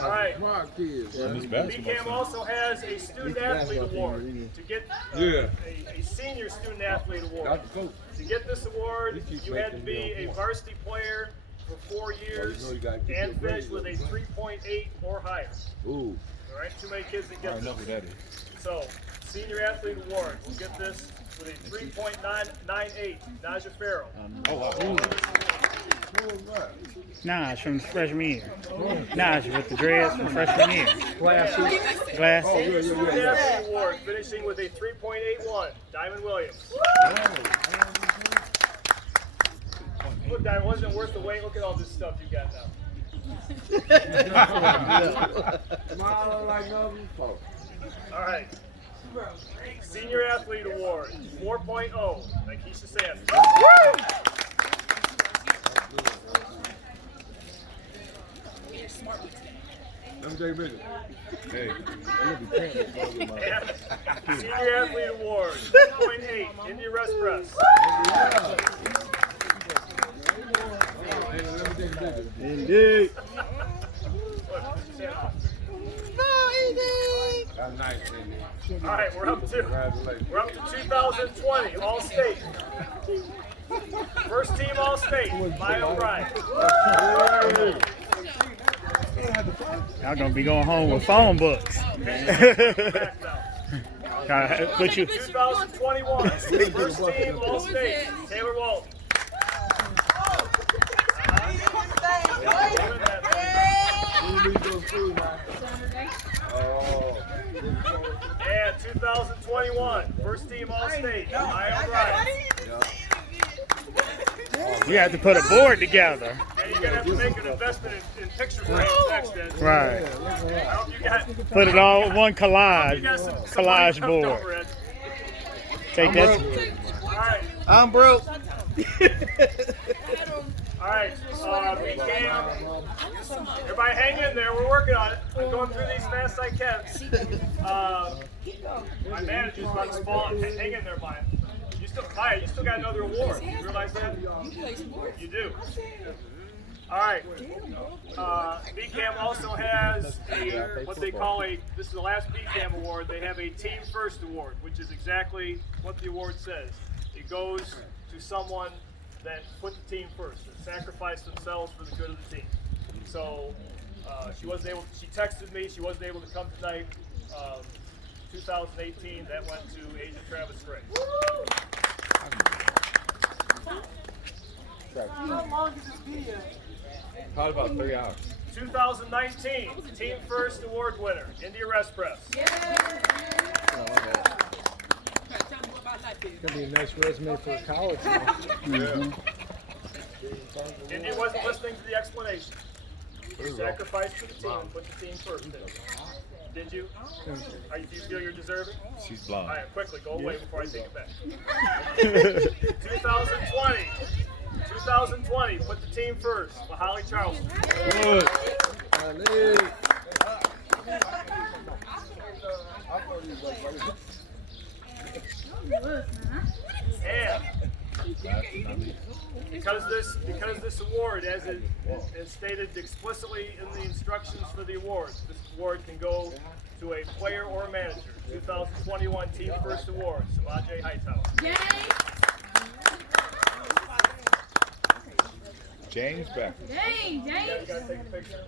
All right. Smart kids. BCAM also has a student athlete award to get a senior student athlete award. To get this award, you had to be a varsity player for 4 years and finish with a 3.8 or higher. Ooh. All right, too many kids that get I know who that is. So Senior Athlete Award. We'll get this with a 3.998. Naja Farrell. Oh, wow. Naj from freshman year. Naj with the dreads from freshman year. Glasses. Senior Athlete Award, finishing with a 3.81. Diamond Williams. Look, Diamond, wasn't it worth the wait? Look at all this stuff you got now. All right. Senior Athlete Award, 4.0. Nikesha Sanders. Hey. Senior Athlete Award, 2.8. India Rest Press. Indeed. All right, we're up to 2020 All State. First team All State, Maya O'Brien. Y'all gonna be going home with phone books. But you. 2021 First team All State, Taylor Walton. And 2021 First team All State, Maya O'Brien. You have to put a board together. And you're gonna have to make an investment in picture frames next. Right. I hope you got. Put it all in one collage. You got some Collage money left over, board. Ed. Take that. All right. I'm broke. All right, B-Cam. Everybody hang in there. We're working on it. I'm going through these fast as I can. My manager's about to spawn. Hang in there, Maya. You still got another award. You realize that? You do. All right. B-Cam also has what they call this is the last B-Cam award. They have a Team First award, which is exactly what the award says. It goes to someone that put the team first, that sacrificed themselves for the good of the team. So she texted me, she wasn't able to come tonight. 2018, that went to Asia Travis Gray. How long is this video? Probably about 3 hours. 2019 Team First Award winner, India Rest Press. It's gonna be a nice resume for college. India wasn't listening to the explanation. You sacrificed for the team and put the team first. Did you? Do you feel you're deserving? She's blonde. All right, quickly, go away before I take it back. 2020, put the team first. Holly Charleston. Good. And because this award, as it is stated explicitly in the instructions for the award, this award can go to a player or a manager. 2021 Team First Award, Samaje Hightower. James back. James. Yeah, you gotta take a picture.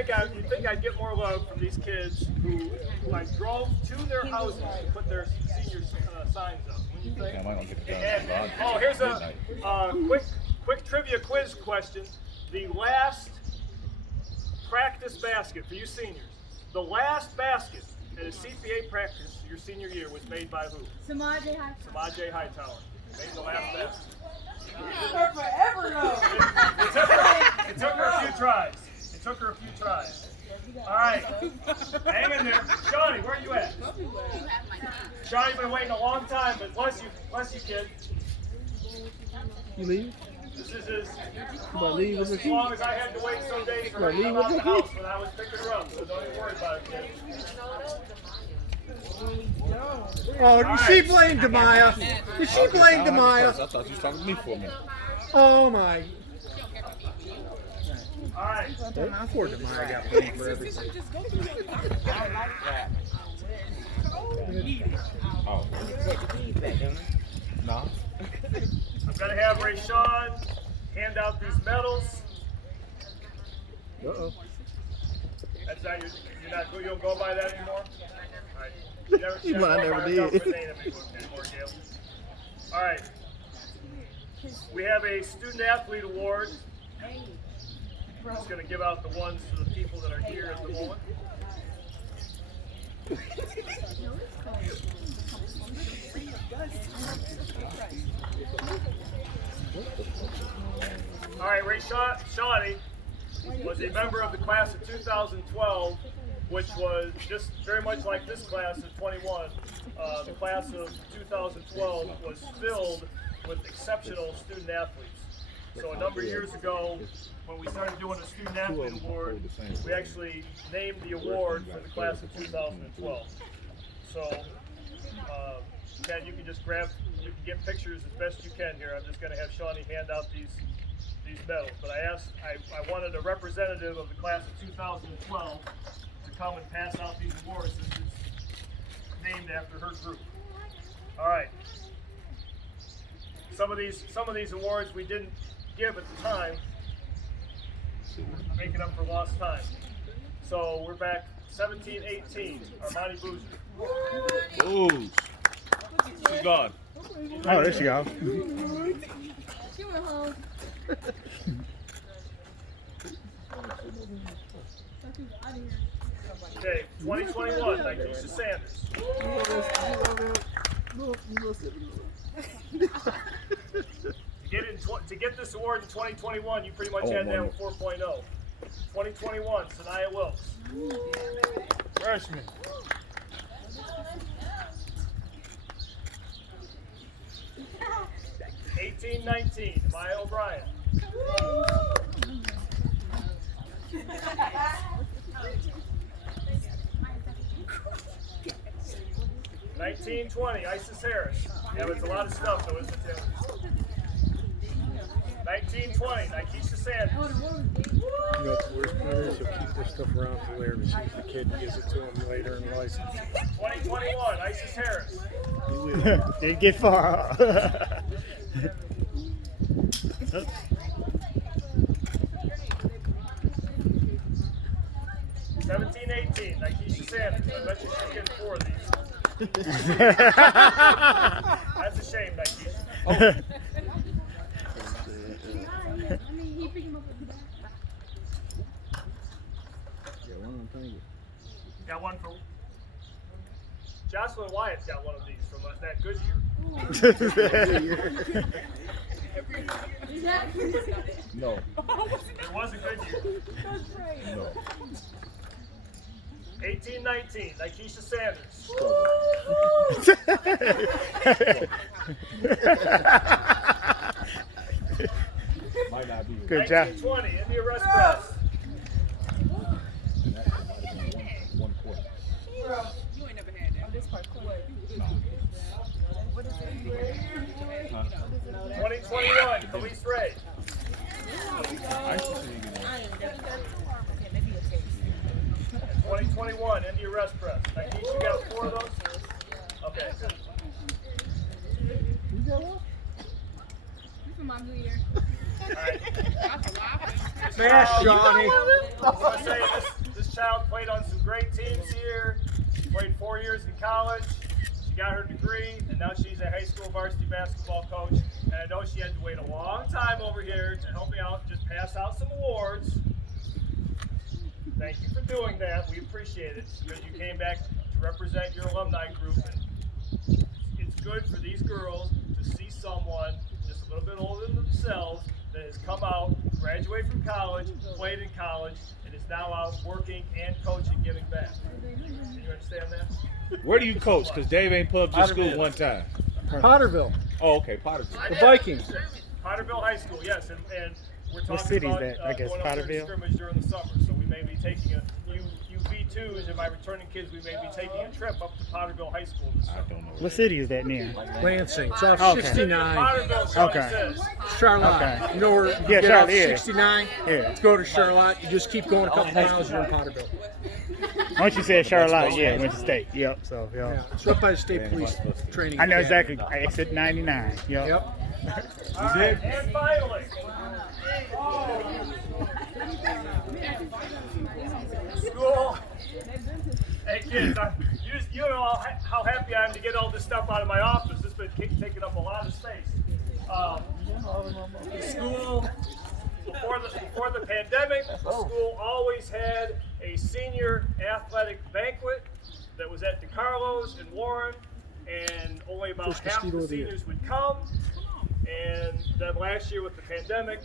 Yeah. You think I'd get more love from these kids who I drove to their houses to put their senior signs up? When you think? I might not get it And, done. here's a quick trivia quiz question. The last practice basket for you seniors. The last basket at a CPA practice your senior year was made by who? Samaje Hightower. Made the last basket. Forever though. It took her a few tries. All right. Hang in there. Johnny, where are you at? Johnny's been waiting a long time, but bless you, kid. You leave? This is as leave with long as I had to wait some days for her to come out the house when I was picking her up, so don't even worry about it, kid. Oh, did she blame Demaya? Did she blame I Demaya? thought you was talking to me for a minute. Oh my. All right. Poor Demaya got blamed for everything. Oh. No. I'm going to have Rayshawn hand out these medals. Uh-oh. And Is that you don't go by that anymore? All right. You never, You might never did. Anymore, Gail. All right. We have a student athlete award. I'm just going to give out the ones to the people that are here at the moment. All right, Ray Shawnee was a member of the class of 2012, which was just very much like this class of 21. The class of 2012 was filled with exceptional student athletes. So a number of years ago, when we started doing a student athlete award, we actually named the award for the class of 2012. So, Ken, you can just you can get pictures as best you can here. I'm just going to have Shawnee hand out these medals. But I wanted a representative of the class of 2012 to come and pass out these awards since it's named after her group. All right. Some of these awards we didn't give at the time, making up for lost time. So we're back 17-18, Armani Boozer. Ooh. She's gone. Oh, there she goes. She went home. Okay, 2021, Nikesha Sanders. To get this award in 2021, you pretty much had to have a 4.0. 2021, Sanaya Wilkes. Freshman. 18-19, Maya O'Brien. 19-20, Isis Harris. Yeah, but it's a lot of stuff though, isn't it? 19-20, Nikesha Sanders. You know what the worst part is? He'll keep this stuff around for later to see if the kid gives it to him later in life. 2021, Isis Harris. Didn't get far. 17-18, Nikesha Sanders. I bet you she's getting 4 of these. That's a shame, Nikesha. Oh. Got one for Jocelyn Wyatt's got one of these from that Goodyear. No. It was a Goodyear. No. 18-19, Nikesha Sanders. Might not be. Good job. 19-20, India Rest Press. One quarter. You ain't never had that. Oh, this part cool. What is it? 2021, Khalees Ray. I used to see you get I ain't never had it. Okay, maybe a taste. 2021, India Rest Press. Nikesha, you got 4 of those? Okay. You got one? You from my Goodyear. Alright. Smash, Johnny. This child played on some great teams here. She played 4 years in college. She got her degree, and now she's a high school varsity basketball coach. And I know she had to wait a long time over here to help me out and just pass out some awards. Thank you for doing that. We appreciate it. It's good you came back to represent your alumni group. And it's good for these girls to see someone just a little bit older than themselves that has come out, graduated from college, played in college, and is now out working and coaching, giving back. Can you understand that? Where do you coach? Because Dave ain't put up to school one time. Potterville. Oh, okay, Potterville. The Vikings. Potterville High School, yes, and we're talking What city is about that? I guess going up there to Potterville? scrimmage during the summer. So we may be taking a UV2s, and by returning kids, we may be taking a trip up to Potterville High School this summer. I don't know. What city is that near? Lansing. It's off Okay. 69. Potterville, so Okay. it says. Charlotte. Okay. You know where you Yeah, get Charlotte, off yeah. 69? Yeah. Go to Charlotte. You just keep going a couple miles, you're in Potterville. Once you said Charlotte, yeah, went to state. Yep. So yeah. Yeah, it's right by the state police training. I know academy. exactly. Exit 99. Yep. Yep. All right, and finally, school kids. You know how happy I am to get all this stuff out of my office. It's been taking up a lot of space. The school, before the pandemic, the school always had a senior athletic banquet that was at DeCarlo's in Warren, and only about half the seniors would come. And then last year with the pandemic,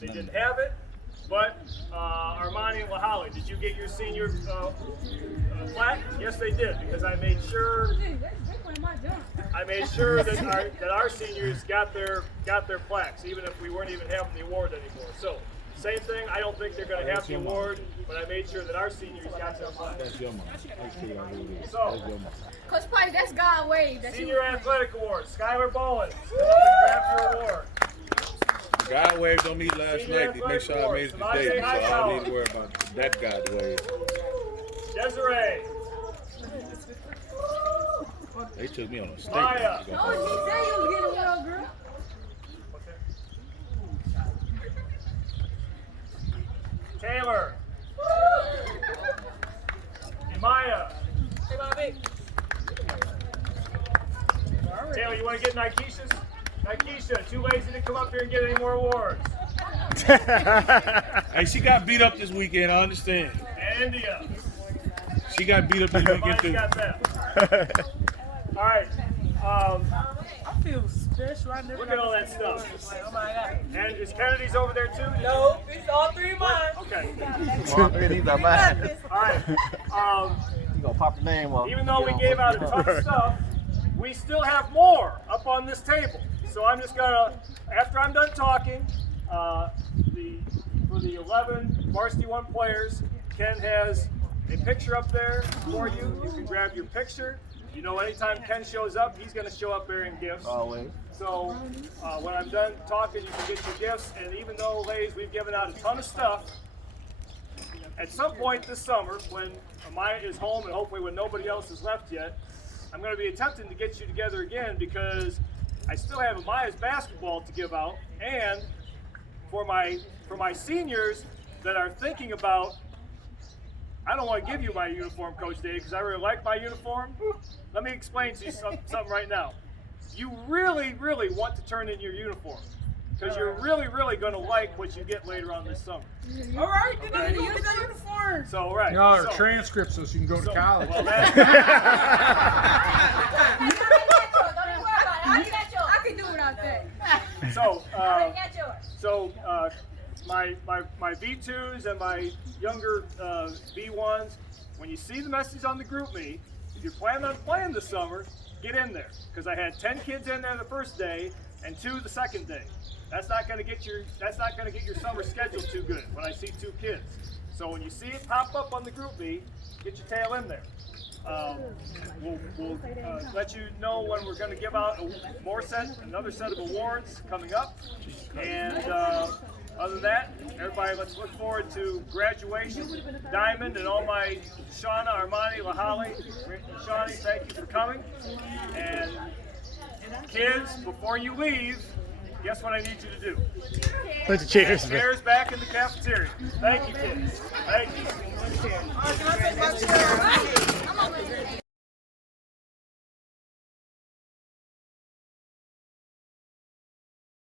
they didn't have it. But Armani and Lahali, did you get your senior plaque? Yes, they did, because I made sure that our seniors got their plaques, even if we weren't even having the award anymore. So same thing. I don't think they're going to have the award, but I made sure that our seniors got their plaques. So, Coach Price, that's God wave. Senior Athletic Award, Skylar Bowen. Come up and grab your award. God waved on me last night to make sure I made it today, so I don't need to worry about that God wave. Desiree. They took me on a stake. Maya. Oh, he said you was getting a world, girl. Taylor. Maya. Taylor, you want to get Nikesha's? Nikesha, too lazy to come up here and get any more awards. Hey, she got beat up this weekend, I understand. And India. She got beat up this weekend Maya's too. got that. All right. I feel special. I never Look at all that stuff. Oh my God. And is Kennedy's over there too? No, it's all three of mine. Okay. All three of these are mine. All right. You gonna pop the name up. Even though we gave out a ton of stuff, we still have more up on this table. So I'm just gonna, after I'm done talking, for the 11 Varsity 1 players, Ken has a picture up there for you. You can grab your picture. You know, anytime Ken shows up, he's gonna show up bearing gifts. Always. So when I'm done talking, you can get your gifts. And even though, ladies, we've given out a ton of stuff, at some point this summer, when Amaya is home and hopefully when nobody else is left yet, I'm going to be attempting to get you together again because I still have Amaya's basketball to give out. And for my seniors that are thinking about, I don't want to give you my uniform, Coach Dave, because I really like my uniform. Let me explain to you something right now. You really, really want to turn in your uniform because you're really, really going to like what you get later on this summer. All right, then I'm going to get the uniform. So, all right. No, so, transcripts so you can go to college. Well, I can do without that. So, my V2s and my younger V1s, when you see the message on the group me, if you're planning on playing this summer, get in there because I had 10 kids in there the first day and 2 the second day. That's not going to get your summer schedule too good when I see 2 kids. So when you see it pop up on the group me, get your tail in there. We'll let you know when we're going to give out another set of awards coming up. And other than that, everybody, let's look forward to graduation. Diamond and all my Shauna, Armani, Lahali, Shawnee, thank you for coming. And kids, before you leave, guess what I need you to do? Put the chairs back. Chairs back in the cafeteria. Thank you, kids. Thank you. Can I take my chair?